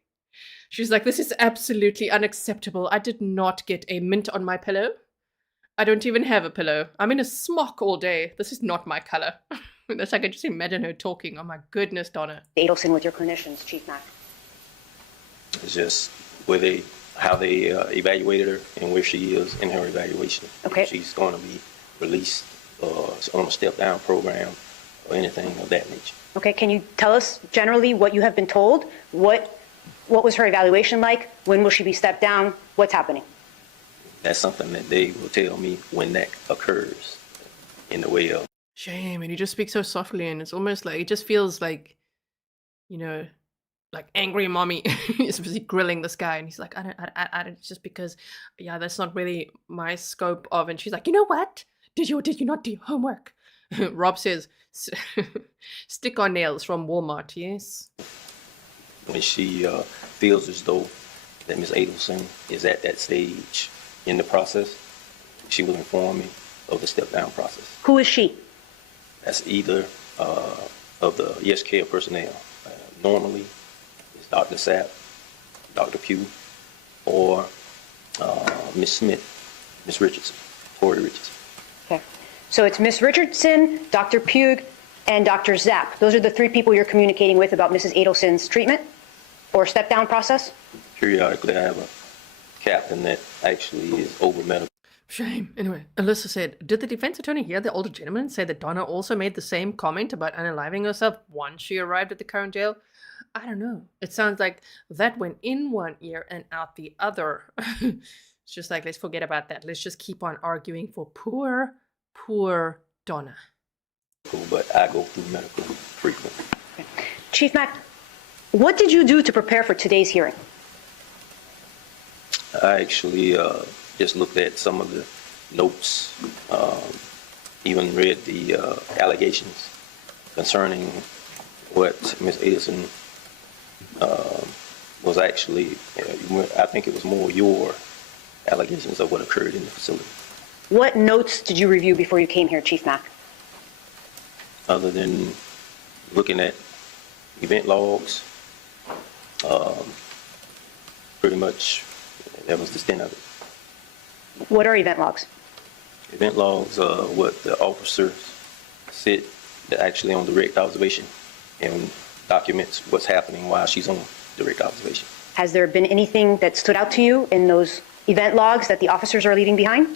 She's like, this is absolutely unacceptable. I did not get a mint on my pillow. I don't even have a pillow. I'm in a smock all day. This is not my color. That's, I can just imagine her talking. Oh my goodness, Donna. Adelson with your clinicians, Chief Mack. It's just how they evaluated her and where she is in her evaluation. Okay. She's going to be released on a step-down program or anything of that nature. Okay, can you tell us generally what you have been told? What was her evaluation like? When will she be stepped down? What's happening? That's something that they will tell me when that occurs in the way of. Shame, and you just speak so softly, and it's almost like, it just feels like, you know, like angry mommy is busy grilling this guy, and he's like, I don't, just because, yeah, that's not really my scope of, and she's like, you know what? Did you not do your homework? Rob says, stick on nails from Walmart, yes. When she feels as though that Ms. Adelson is at that stage in the process, she will inform me of the step-down process. Who is she? That's either of the Yes Care personnel. Normally, it's Dr. Sapp, Dr. Pugh, or Ms. Smith, Ms. Richardson, Tori Richardson. Okay. So it's Ms. Richardson, Dr. Pugh, and Dr. Zapp. Those are the 3 people you're communicating with about Mrs. Adelson's treatment or step-down process? Periodically, I have a captain that actually is over medical. Shame. Anyway, Alyssa said, did the defense attorney hear the older gentleman say that Donna also made the same comment about unaliving herself once she arrived at the current jail? I don't know. It sounds like that went in one ear and out the other. It's just like, let's forget about that. Let's just keep on arguing for poor Donna. But I go through medical frequently. Okay. Chief Mack, what did you do to prepare for today's hearing? I actually just looked at some of the notes, even read the allegations concerning what Ms. Adelson was actually, I think it was more your allegations of what occurred in the facility. What notes did you review before you came here, Chief Mack? Other than looking at event logs, pretty much that was the extent of it. What are event logs? Event logs are what the officers sit actually on direct observation and documents what's happening while she's on direct observation. Has there been anything that stood out to you in those event logs that the officers are leaving behind?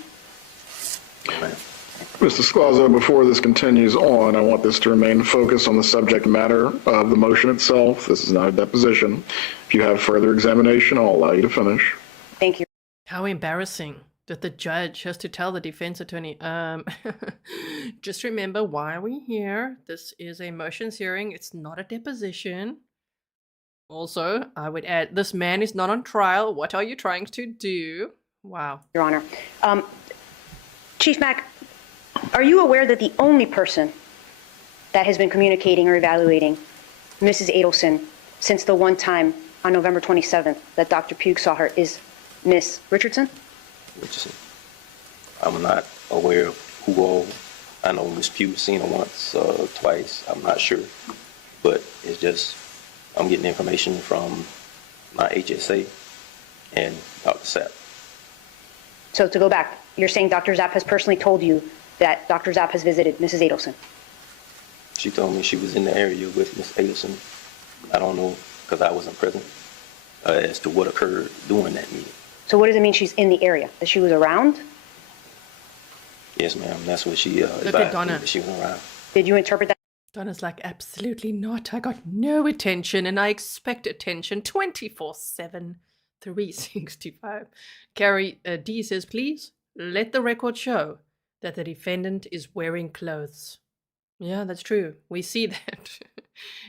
Mr. Scalzo, before this continues on, I want this to remain focused on the subject matter of the motion itself. This is not a deposition. If you have further examination, I'll allow you to finish. Thank you. How embarrassing that the judge has to tell the defense attorney, just remember why we're here. This is a motions hearing. It's not a deposition. Also, I would add, this man is not on trial. What are you trying to do? Wow. Your Honor. Chief Mack, are you aware that the only person that has been communicating or evaluating Mrs. Adelson since the one time on November 27th that Dr. Pugh saw her is Miss Richardson? Richardson. I'm not aware of who all. I know Miss Pugh seen her once, twice. I'm not sure. But it's just, I'm getting information from my HSA and Dr. Sapp. So to go back, you're saying Dr. Zapp has personally told you that Dr. Zapp has visited Mrs. Adelson? She told me she was in the area with Miss Adelson. I don't know, because I wasn't present, as to what occurred during that meeting. So what does it mean she's in the area? That she was around? Yes, ma'am. That's what she Look at Donna. She was around. Did you interpret that? Donna's like, absolutely not. I got no attention, and I expect attention 24/7. 365. Carrie D says, please let the record show that the defendant is wearing clothes. Yeah, that's true. We see that.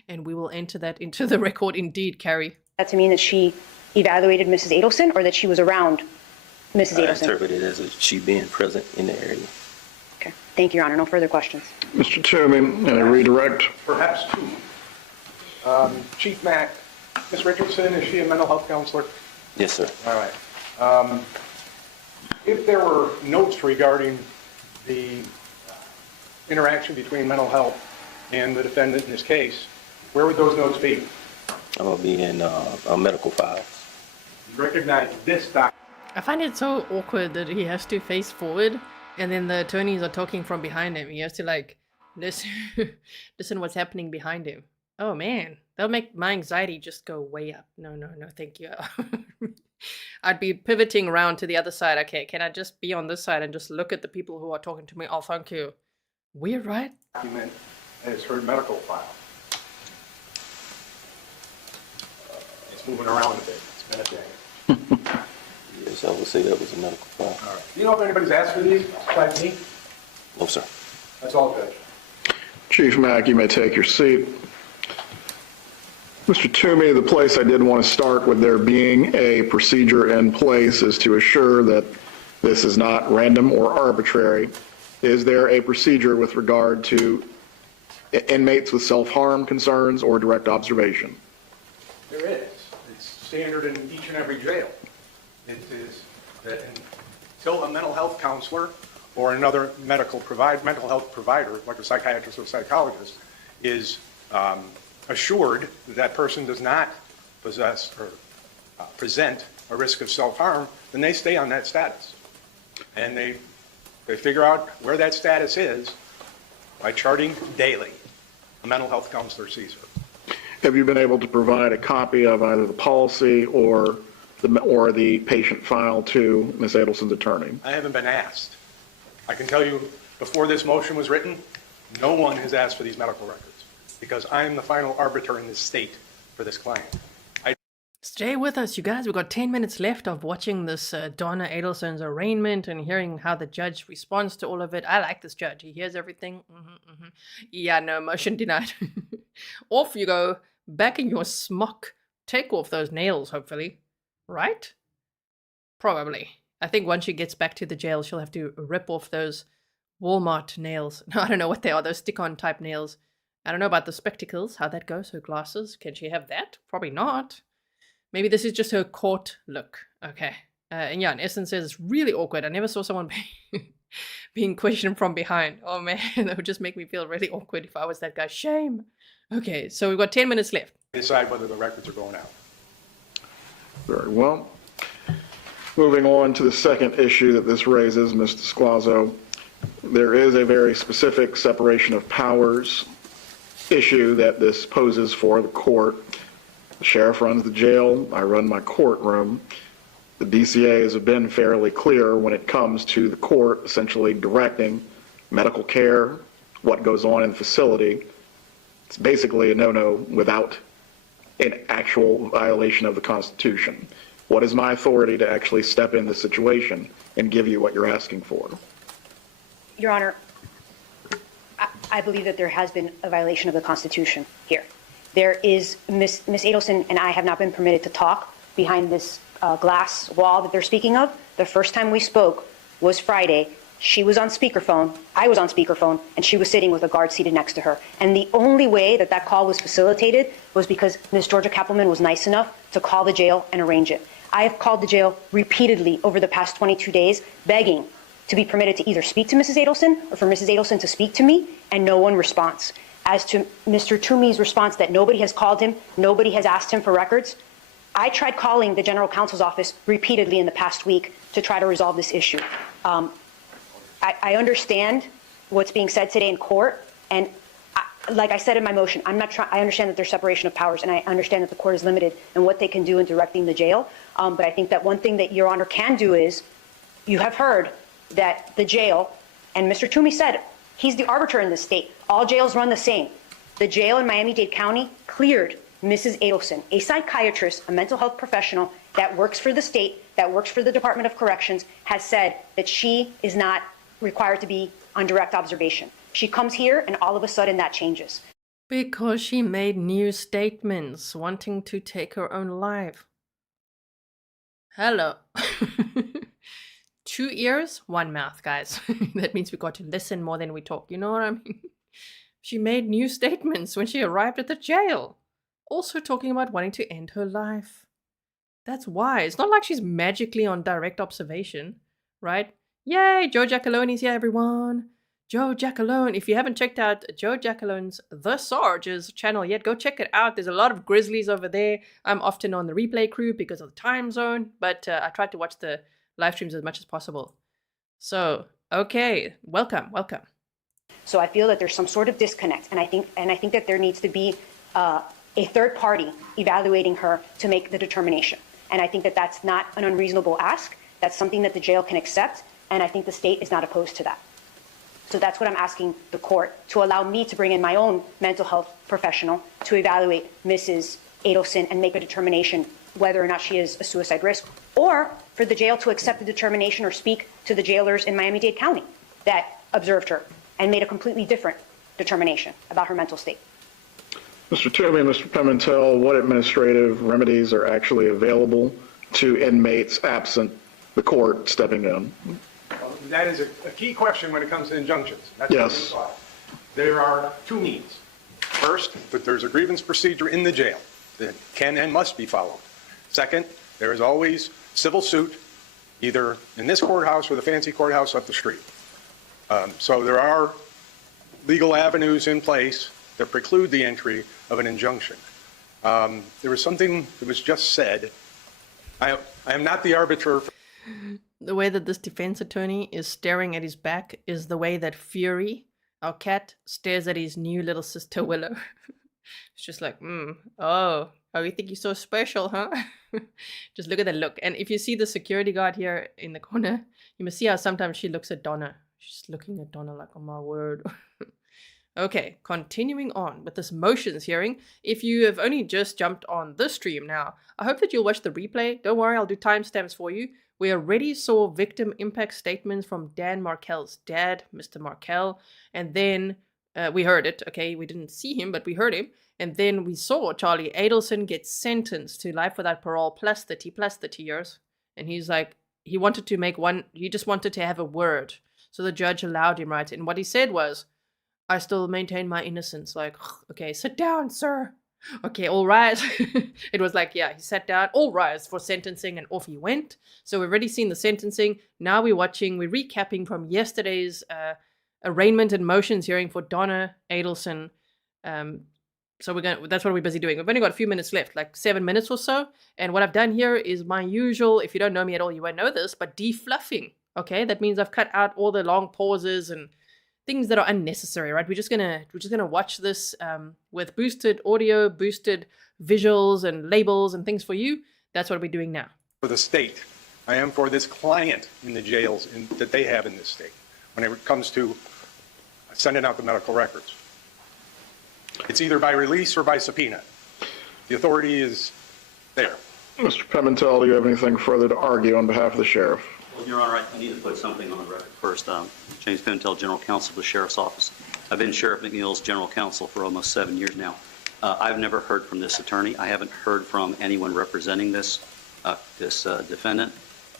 And we will enter that into the record indeed, Carrie. That to mean that she evaluated Mrs. Adelson or that she was around Mrs. I Adelson? interpret it as she being present in the area. Okay. Thank you, Your Honor. No further questions. Mr. Toomey, and a redirect. Perhaps two. Chief Mack, Ms. Richardson, is she a mental health counselor? Yes, sir. All right. If there were notes regarding the interaction between mental health and the defendant in this case, where would those notes be? I'll be in a medical file. You recognize this document? I find it so awkward that he has to face forward and then the attorneys are talking from behind him. He has to like listen, listen what's happening behind him. Oh man, that'll make my anxiety just go way up. No, thank you. I'd be pivoting around to the other side. Okay, can I just be on this side and just look at the people who are talking to me? Oh, thank you. Weird, right? Document as her medical file. It's moving around a bit. It's been a day. Yes, I would say that was a medical file. All right. Do you know if anybody's asked for these besides me? No, sir. That's all, Judge. Chief Mack, you may take your seat. Mr. Toomey, the place I did want to start with there being a procedure in place is to assure that this is not random or arbitrary. Is there a procedure with regard to inmates with self-harm concerns or direct observation? There is. It's standard in each and every jail. It is that until a mental health counselor or another mental health provider, like a psychiatrist or psychologist, is assured that that person does not possess or present a risk of self-harm, then they stay on that status. And they figure out where that status is by charting daily. A mental health counselor sees her. Have you been able to provide a copy of either the policy or the patient file to Ms. Adelson's attorney? I haven't been asked. I can tell you, before this motion was written, no one has asked for these medical records because I am the final arbiter in this state for this client. Stay with us, you guys. We've got 10 minutes left of watching this Donna Adelson's arraignment and hearing how the judge responds to all of it. I like this judge. He hears everything. Yeah, no, motion denied. Off you go. Back in your smock. Take off those nails, hopefully. Right? Probably. I think once she gets back to the jail, she'll have to rip off those Walmart nails. No, I don't know what they are. Those stick-on type nails. I don't know about the spectacles, how that goes. Her glasses. Can she have that? Probably not. Maybe this is just her court look. Okay. And yeah, in essence, it's really awkward. I never saw someone being questioned from behind. Oh man, that would just make me feel really awkward if I was that guy. Shame. Okay, so we've got 10 minutes left. Decide whether the records are going out. Very well. Moving on to the second issue that this raises, Ms. Desclazo, there is a very specific separation of powers issue that this poses for the court. The sheriff runs the jail, I run my courtroom. The DCAs have been fairly clear when it comes to the court essentially directing medical care, what goes on in the facility. It's basically a no-no without an actual violation of the Constitution. What is my authority to actually step in this situation and give you what you're asking for? Your Honor, I believe that there has been a violation of the Constitution here. There is, Ms. Adelson and I have not been permitted to talk behind this glass wall that they're speaking of. The first time we spoke was Friday. She was on speakerphone, I was on speakerphone, and she was sitting with a guard seated next to her. And the only way that that call was facilitated was because Ms. Georgia Kappelman was nice enough to call the jail and arrange it. I have called the jail repeatedly over the past 22 days, begging to be permitted to either speak to Mrs. Adelson or for Mrs. Adelson to speak to me, and no one responds. As to Mr. Toomey's response that nobody has called him, nobody has asked him for records, I tried calling the general counsel's office repeatedly in the past week to try to resolve this issue. I understand what's being said today in court, and like I said in my motion, I understand that there's separation of powers, and I understand that the court is limited in what they can do in directing the jail. But I think that one thing that Your Honor can do is, you have heard that the jail, and Mr. Toomey said, he's the arbiter in this state. All jails run the same. The jail in Miami-Dade County cleared Mrs. Adelson, a psychiatrist, a mental health professional that works for the state, that works for the Department of Corrections, has said that she is not required to be on direct observation. She comes here and all of a sudden that changes. Because she made new statements wanting to take her own life. Hello. 2 ears, 1 mouth, guys. That means we got to listen more than we talk. You know what I mean? She made new statements when she arrived at the jail. Also talking about wanting to end her life. That's why. It's not like she's magically on direct observation, right? Yay, Joe Giacalone's here, everyone. Joe Giacalone. If you haven't checked out Joe Giacalone's The Sarge's channel yet, go check it out. There's a lot of Grizzlies over there. I'm often on the replay crew because of the time zone, but I tried to watch the live streams as much as possible. So, okay, welcome. So I feel that there's some sort of disconnect, and I think that there needs to be a third party evaluating her to make the determination. And I think that that's not an unreasonable ask. That's something that the jail can accept, and I think the state is not opposed to that. So that's what I'm asking the court, to allow me to bring in my own mental health professional to evaluate Mrs. Adelson and make a determination whether or not she is a suicide risk, or for the jail to accept the determination or speak to the jailers in Miami-Dade County that observed her and made a completely different determination about her mental state. Mr. Toomey and Mr. Pimentel, what administrative remedies are actually available to inmates absent the court stepping in? Well, that is a key question when it comes to injunctions. That's yes. There are 2 means. First, that there's a grievance procedure in the jail that can and must be followed. Second, there is always civil suit, either in this courthouse or the fancy courthouse up the street. So there are legal avenues in place that preclude the entry of an injunction. There was something that was just said. I am not the arbiter. The way that this defense attorney is staring at his back is the way that Fury, our cat, stares at his new little sister Willow. It's just like, oh, you think you're so special, huh? Just look at that look. And if you see the security guard here in the corner, you must see how sometimes she looks at Donna. She's looking at Donna like, oh my word. Okay, continuing on with this motions hearing. If you have only just jumped on this stream now, I hope that you'll watch the replay. Don't worry, I'll do timestamps for you. We already saw victim impact statements from Dan Markel's dad, Mr. Markel, and then we heard it. Okay, we didn't see him, but we heard him. And then we saw Charlie Adelson get sentenced to life without parole plus 30 years. And he's like, he wanted to make one, he just wanted to have a word. So the judge allowed him, right? And what he said was, I still maintain my innocence. Like, okay, sit down, sir. Okay, all rise. It was like, yeah, he sat down, all rise for sentencing, and off he went. So we've already seen the sentencing. Now we're recapping from yesterday's arraignment and motions hearing for Donna Adelson. So that's what we're busy doing. We've only got a few minutes left, like 7 minutes or so. And what I've done here is my usual, if you don't know me at all, you won't know this, but de-fluffing. Okay, that means I've cut out all the long pauses and things that are unnecessary, right? We're just gonna watch this with boosted audio, boosted visuals and labels and things for you. That's what we're doing now. For the state, I am for this client in the jails that they have in this state when it comes to sending out the medical records. It's either by release or by subpoena. The authority is there. Mr. Pimentel, do you have anything further to argue on behalf of the sheriff? Well, Your Honor, I need to put something on the record first. James Pimentel, General Counsel of the Sheriff's Office. I've been Sheriff McNeil's General Counsel for almost 7 years now. I've never heard from this attorney. I haven't heard from anyone representing this defendant.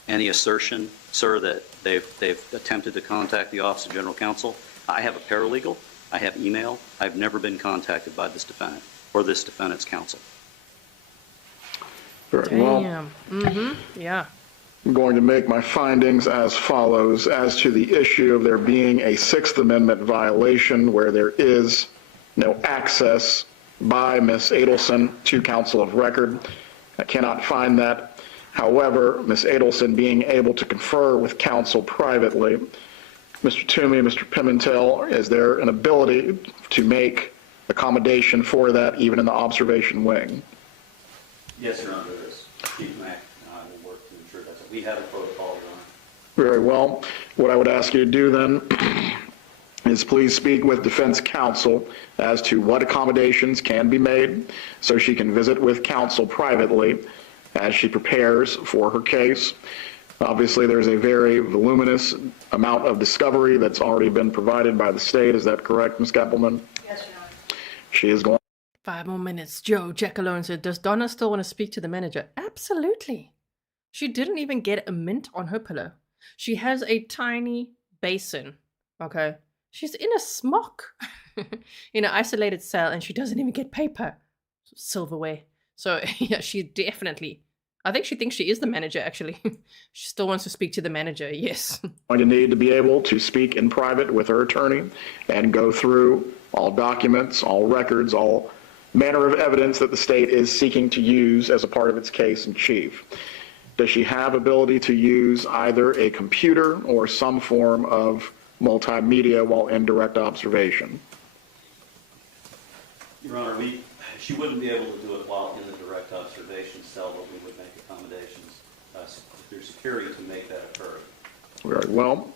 Any assertion, sir, that they've attempted to contact the Office of General Counsel. I have a paralegal. I have email. I've never been contacted by this defendant or this defendant's counsel. Very well. Yeah. I'm going to make my findings as follows. As to the issue of there being a Sixth Amendment violation where there is no access by Ms. Adelson to counsel of record, I cannot find that. However, Ms. Adelson being able to confer with counsel privately, Mr. Toomey, Mr. Pimentel, is there an ability to make accommodation for that even in the observation wing? Yes, Your Honor, there is. Chief Mack and I will work to ensure that we have a protocol, Your Honor. Very well. What I would ask you to do then is please speak with defense counsel as to what accommodations can be made so she can visit with counsel privately as she prepares for her case. Obviously, there's a very voluminous amount of discovery that's already been provided by the state. Is that correct, Ms. Kappelman? Yes, Your Honor. She is going. 5 more minutes. Joe Jackaloan said, does Donna still want to speak to the manager? Absolutely. She didn't even get a mint on her pillow. She has a tiny basin, okay? She's in a smock, in an isolated cell, and she doesn't even get paper. Silverware. So, yeah, she definitely, I think she thinks she is the manager, actually. She still wants to speak to the manager, yes. Going to need to be able to speak in private with her attorney and go through all documents, all records, all manner of evidence that the state is seeking to use as a part of its case in chief. Does she have ability to use either a computer or some form of multimedia while in direct observation? Your Honor, she wouldn't be able to do it while in the direct observation cell, but we would make accommodations through security to make that occur. Very well.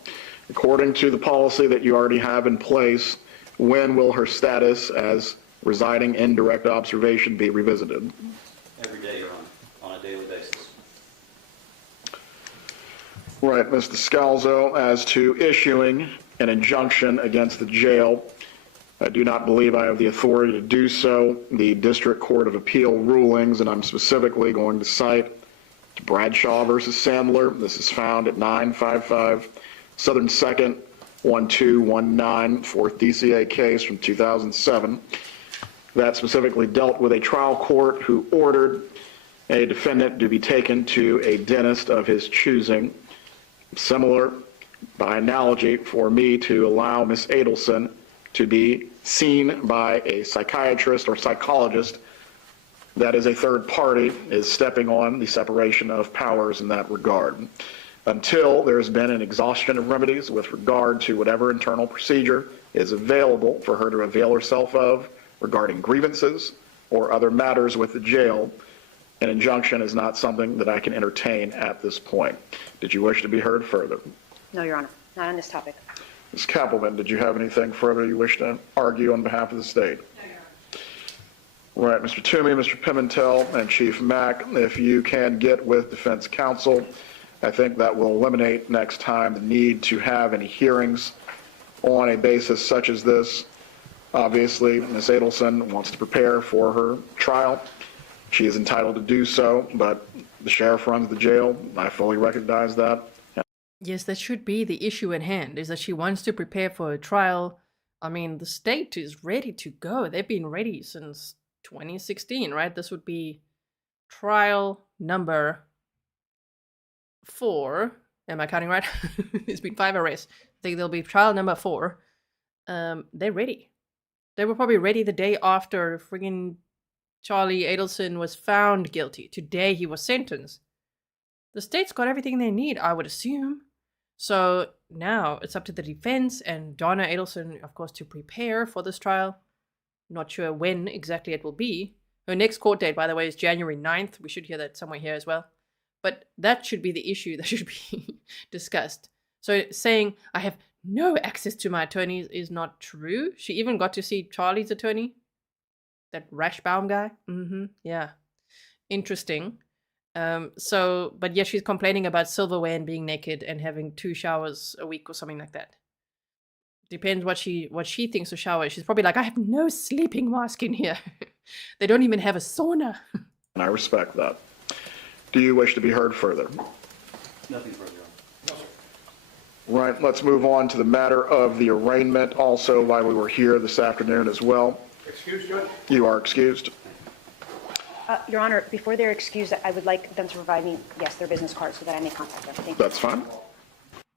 According to the policy that you already have in place, when will her status as residing in direct observation be revisited? Every day, Your Honor, on a daily basis. Right, Mr. Scalzo, as to issuing an injunction against the jail, I do not believe I have the authority to do so. The District Court of Appeal rulings, and I'm specifically going to cite Bradshaw versus Sandler. This is found at 955 Southern 2nd, 1219, 4th DCA case from 2007. That specifically dealt with a trial court who ordered a defendant to be taken to a dentist of his choosing. Similar, by analogy, for me to allow Ms. Adelson to be seen by a psychiatrist or psychologist that is a third party is stepping on the separation of powers in that regard. Until there's been an exhaustion of remedies with regard to whatever internal procedure is available for her to avail herself of regarding grievances or other matters with the jail, an injunction is not something that I can entertain at this point. Did you wish to be heard further? No, Your Honor, not on this topic. Ms. Kappelman, did you have anything further you wish to argue on behalf of the state? No, Your Honor. Right, Mr. Toomey, Mr. Pimentel, and Chief Mack, if you can get with defense counsel, I think that will eliminate next time the need to have any hearings on a basis such as this. Obviously, Ms. Adelson wants to prepare for her trial. She is entitled to do so, but the sheriff runs the jail. I fully recognize that. Yes, that should be the issue at hand, is that she wants to prepare for a trial. I mean, the state is ready to go. They've been ready since 2016, right? This would be trial number 4. Am I counting right? It's been 5 arrests. I think there'll be trial number 4. They're ready. They were probably ready the day after friggin' Charlie Adelson was found guilty. Today he was sentenced. The state's got everything they need, I would assume. So now it's up to the defense and Donna Adelson, of course, to prepare for this trial. Not sure when exactly it will be. Her next court date, by the way, is January 9th. We should hear that somewhere here as well. But that should be the issue that should be discussed. So saying I have no access to my attorneys is not true. She even got to see Charlie's attorney. That Rashbaum guy. Yeah. Interesting. But yeah, she's complaining about silverware and being naked and having 2 showers a week or something like that. Depends what she thinks a shower is. She's probably like, I have no sleeping mask in here. They don't even have a sauna. And I respect that. Do you wish to be heard further? Nothing further. No, sir. Right, let's move on to the matter of the arraignment, also why we were here this afternoon as well. Excuse, Judge? You are excused. Your Honor, before they're excused, I would like them to provide me, yes, their business card so that I may contact them. Thank you. That's fine.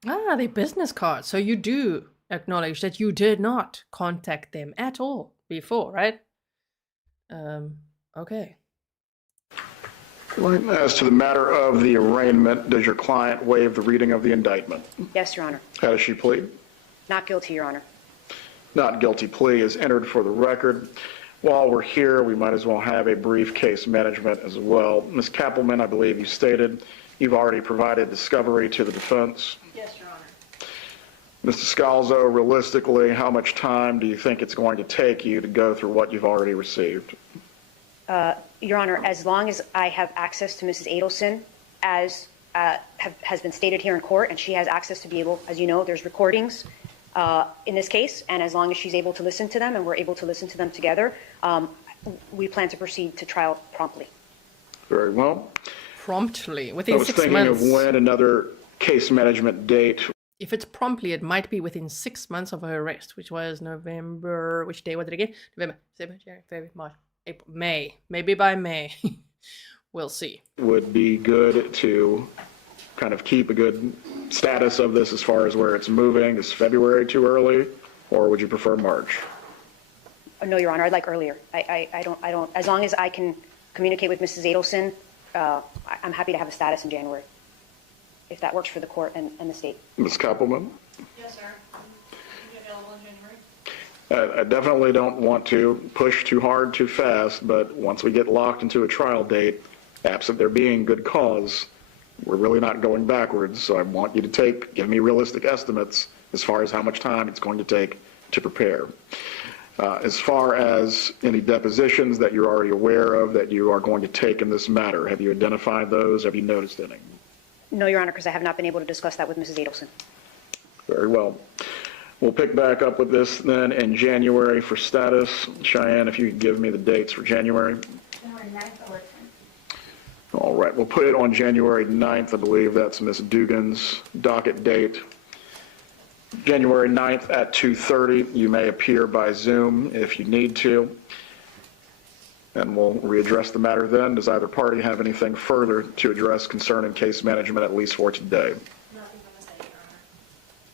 Ah, their business card. So you do acknowledge that you did not contact them at all before, right? Okay. Right, as to the matter of the arraignment, does your client waive the reading of the indictment? Yes, Your Honor. How does she plead? Not guilty, Your Honor. Not guilty plea is entered for the record. While we're here, we might as well have a brief case management as well. Ms. Kappelman, I believe you stated you've already provided discovery to the defense. Yes, Your Honor. Mr. Scalzo, realistically, how much time do you think it's going to take you to go through what you've already received? Your Honor, as long as I have access to Mrs. Adelson, as has been stated here in court, and she has access to be able, as you know, there's recordings in this case, and as long as she's able to listen to them and we're able to listen to them together, we plan to proceed to trial promptly. Very well. Promptly, I within was 6 thinking months. of when another case management date. If it's promptly, it might be within 6 months of her arrest, which was November. Which day was it again? November, December, January, February, March, April, May. Maybe by May. We'll see. Would be good to kind of keep a good status of this as far as where it's moving. Is February too early, or would you prefer March? No, Your Honor, I'd like earlier. I don't, as long as I can communicate with Mrs. Adelson, I'm happy to have a status in January, if that works for the court and the state. Ms. Koppelman? Yes, sir. Be available in January. I definitely don't want to push too hard too fast, but once we get locked into a trial date, absent there being good cause, we're really not going backwards. So I want you to give me realistic estimates as far as how much time it's going to take to prepare. As far as any depositions that you're already aware of that you are going to take in this matter, have you identified those? Have you noticed any? No, Your Honor, because I have not been able to discuss that with Mrs. Adelson. Very well. We'll pick back up with this then in January for status. Cheyenne, if you could give me the dates for January. January 9th or 10th. All right, we'll put it on January 9th. I believe that's Ms. Dugan's docket date. January 9th at 2:30. You may appear by Zoom if you need to. And we'll readdress the matter then. Does either party have anything further to address concerning case management, at least for today?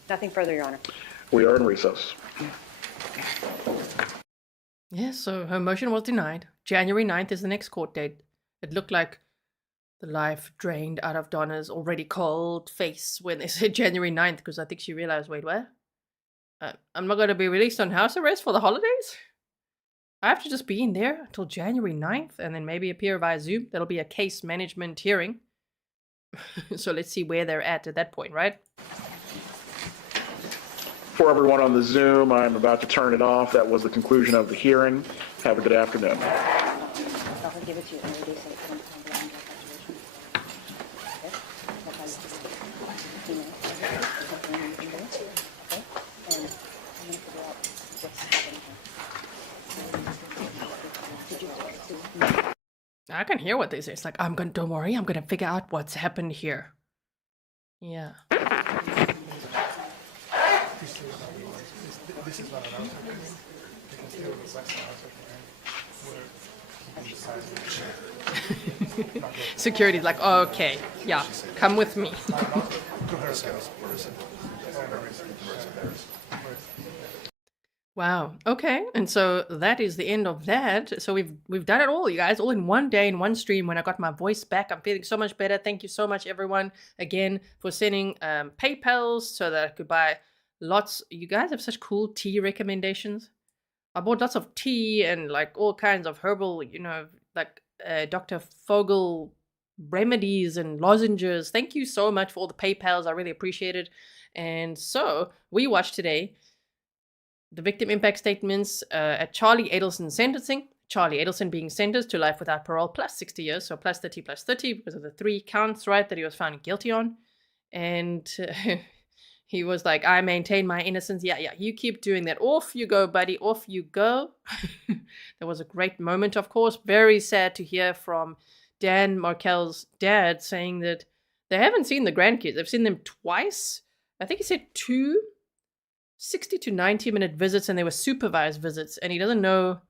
Nothing further, Your Honor. We are in recess. Yeah, so her motion was denied. January 9th is the next court date. It looked like the life drained out of Donna's already cold face when they said January 9th, because I think she realized, wait, what? I'm not going to be released on house arrest for the holidays? I have to just be in there until January 9th and then maybe appear via Zoom. That'll be a case management hearing. So let's see where they're at that point, right? For everyone on the Zoom, I'm about to turn it off. That was the conclusion of the hearing. Have a good afternoon. I'll give it to you. I can hear what they say. It's like, don't worry, I'm gonna figure out what's happened here. Yeah. This is not an outcome. They can still request an outcome. Security's like, okay, yeah, come with me. Wow. Okay. And so that is the end of that. So we've done it all, you guys, all in one day, in one stream. When I got my voice back, I'm feeling so much better. Thank you so much, everyone, again, for sending PayPals so that I could buy lots. You guys have such cool tea recommendations. I bought lots of tea and like all kinds of herbal, like Dr. Fogel remedies and lozenges. Thank you so much for all the PayPals. I really appreciate it. And so we watched today the victim impact statements at Charlie Adelson's sentencing. Charlie Adelson being sentenced to life without parole plus 60 years, so plus 30 because of the 3 counts, right, that he was found guilty on. And he was like, I maintain my innocence. Yeah, you keep doing that. Off you go, buddy. Off you go. That was a great moment, of course. Very sad to hear from Dan Markel's dad saying that they haven't seen the grandkids. They've seen them twice. I think he said 2 60 to 90-minute visits, and they were supervised visits, and he doesn't know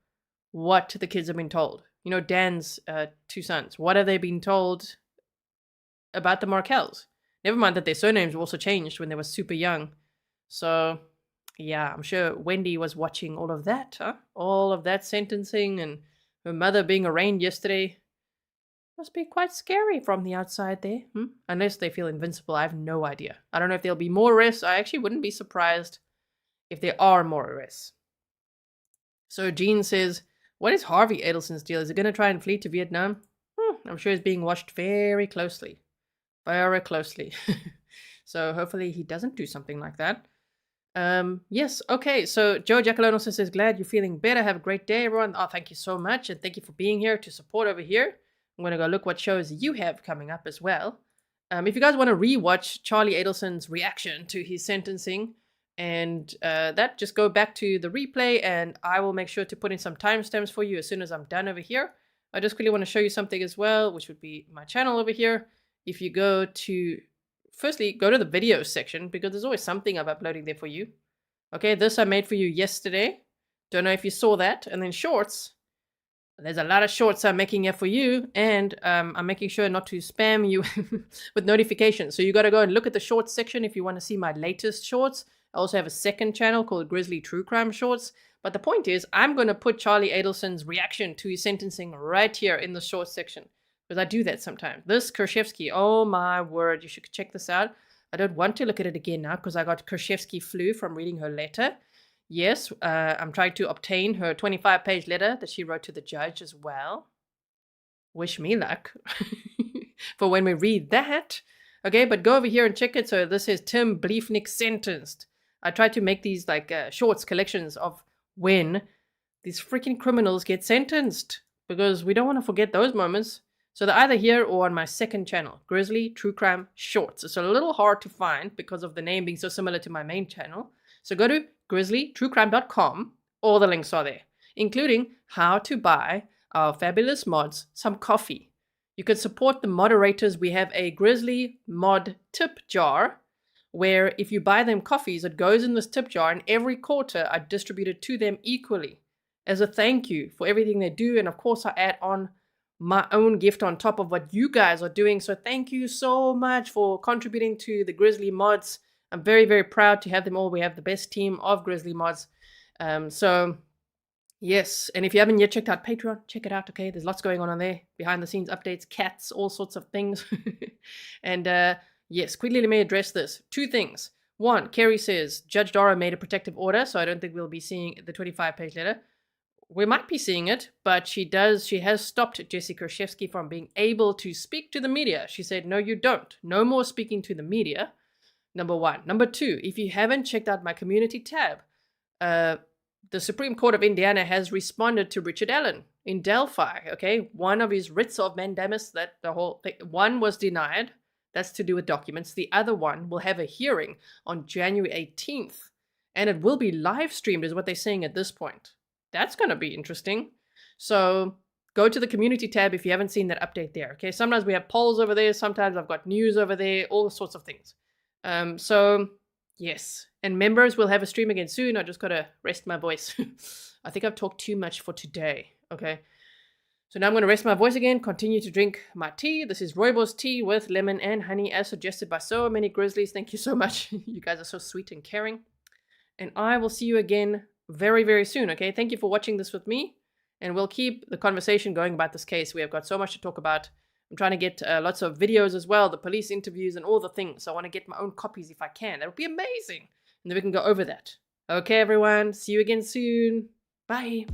what the kids have been told. Dan's 2 sons. What have they been told about the Markels? Never mind that their surnames were also changed when they were super young. So, yeah, I'm sure Wendi was watching all of that, huh? All of that sentencing and her mother being arraigned yesterday. Must be quite scary from the outside there. Unless they feel invincible, I have no idea. I don't know if there'll be more arrests. I actually wouldn't be surprised if there are more arrests. So Jean says, what is Harvey Adelson's deal? Is he going to try and flee to Vietnam? I'm sure he's being watched very closely. Very closely. So hopefully he doesn't do something like that. Yes, okay. So Joe Jackalone also says, glad you're feeling better. Have a great day, everyone. Oh, thank you so much. And thank you for being here to support over here. I'm going to go look what shows you have coming up as well. If you guys want to rewatch Charlie Adelson's reaction to his sentencing and that, just go back to the replay and I will make sure to put in some timestamps for you as soon as I'm done over here. I just quickly want to show you something as well, which would be my channel over here. If you go to, firstly, go to the videos section because there's always something I'm uploading there for you. Okay, this I made for you yesterday. Don't know if you saw that. And then shorts. There's a lot of shorts I'm making here for you. And I'm making sure not to spam you with notifications. So you got to go and look at the shorts section if you want to see my latest shorts. I also have a second channel called Grizzly True Crime Shorts. But the point is, I'm going to put Charlie Adelson's reaction to his sentencing right here in the shorts section. Because I do that sometimes. This Kershevsky, oh my word, you should check this out. I don't want to look at it again now because I got Kershevsky flu from reading her letter. Yes, I'm trying to obtain her 25-page letter that she wrote to the judge as well. Wish me luck for when we read that. Okay, but go over here and check it. So this is Tim Bliefnick sentenced. I tried to make these like shorts collections of when these freaking criminals get sentenced because we don't want to forget those moments. So they're either here or on my second channel, Grizzly True Crime Shorts. It's a little hard to find because of the name being so similar to my main channel. So go to grizzlytruecrime.com. All the links are there, including how to buy our fabulous mods some coffee. You can support the moderators. We have a Grizzly mod tip jar where if you buy them coffees, it goes in this tip jar and every quarter I distribute it to them equally as a thank you for everything they do. And of course I add on my own gift on top of what you guys are doing. So thank you so much for contributing to the Grizzly mods. I'm very, very proud to have them all. We have the best team of Grizzly mods. So yes, and if you haven't yet checked out Patreon, check it out, okay? There's lots going on there. Behind the scenes updates, cats, all sorts of things. And yes, quickly let me address this. Two things. One, Kerry says, Judge Dora made a protective order, so I don't think we'll be seeing the 25-page letter. We might be seeing it, but she has stopped Jesse Kershevsky from being able to speak to the media. She said, no, you don't. No more speaking to the media. Number one. Number two, if you haven't checked out my community tab, the Supreme Court of Indiana has responded to Richard Allen in Delphi, okay? One of his writs of mandamus, that the whole thing, one was denied. That's to do with documents. The other one will have a hearing on January 18th, and it will be live streamed is what they're saying at this point. That's going to be interesting. So go to the community tab if you haven't seen that update there, okay? Sometimes we have polls over there. Sometimes I've got news over there, all sorts of things. So yes, and members will have a stream again soon. I just got to rest my voice. I think I've talked too much for today, okay? So now I'm going to rest my voice again, continue to drink my tea. This is Rooibos tea with lemon and honey as suggested by so many Grizzlies. Thank you so much. You guys are so sweet and caring. And I will see you again very, very soon, okay? Thank you for watching this with me. And we'll keep the conversation going about this case. We have got so much to talk about. I'm trying to get lots of videos as well, the police interviews and all the things. So I want to get my own copies if I can. That would be amazing. And then we can go over that. Okay, everyone. See you again soon. Bye.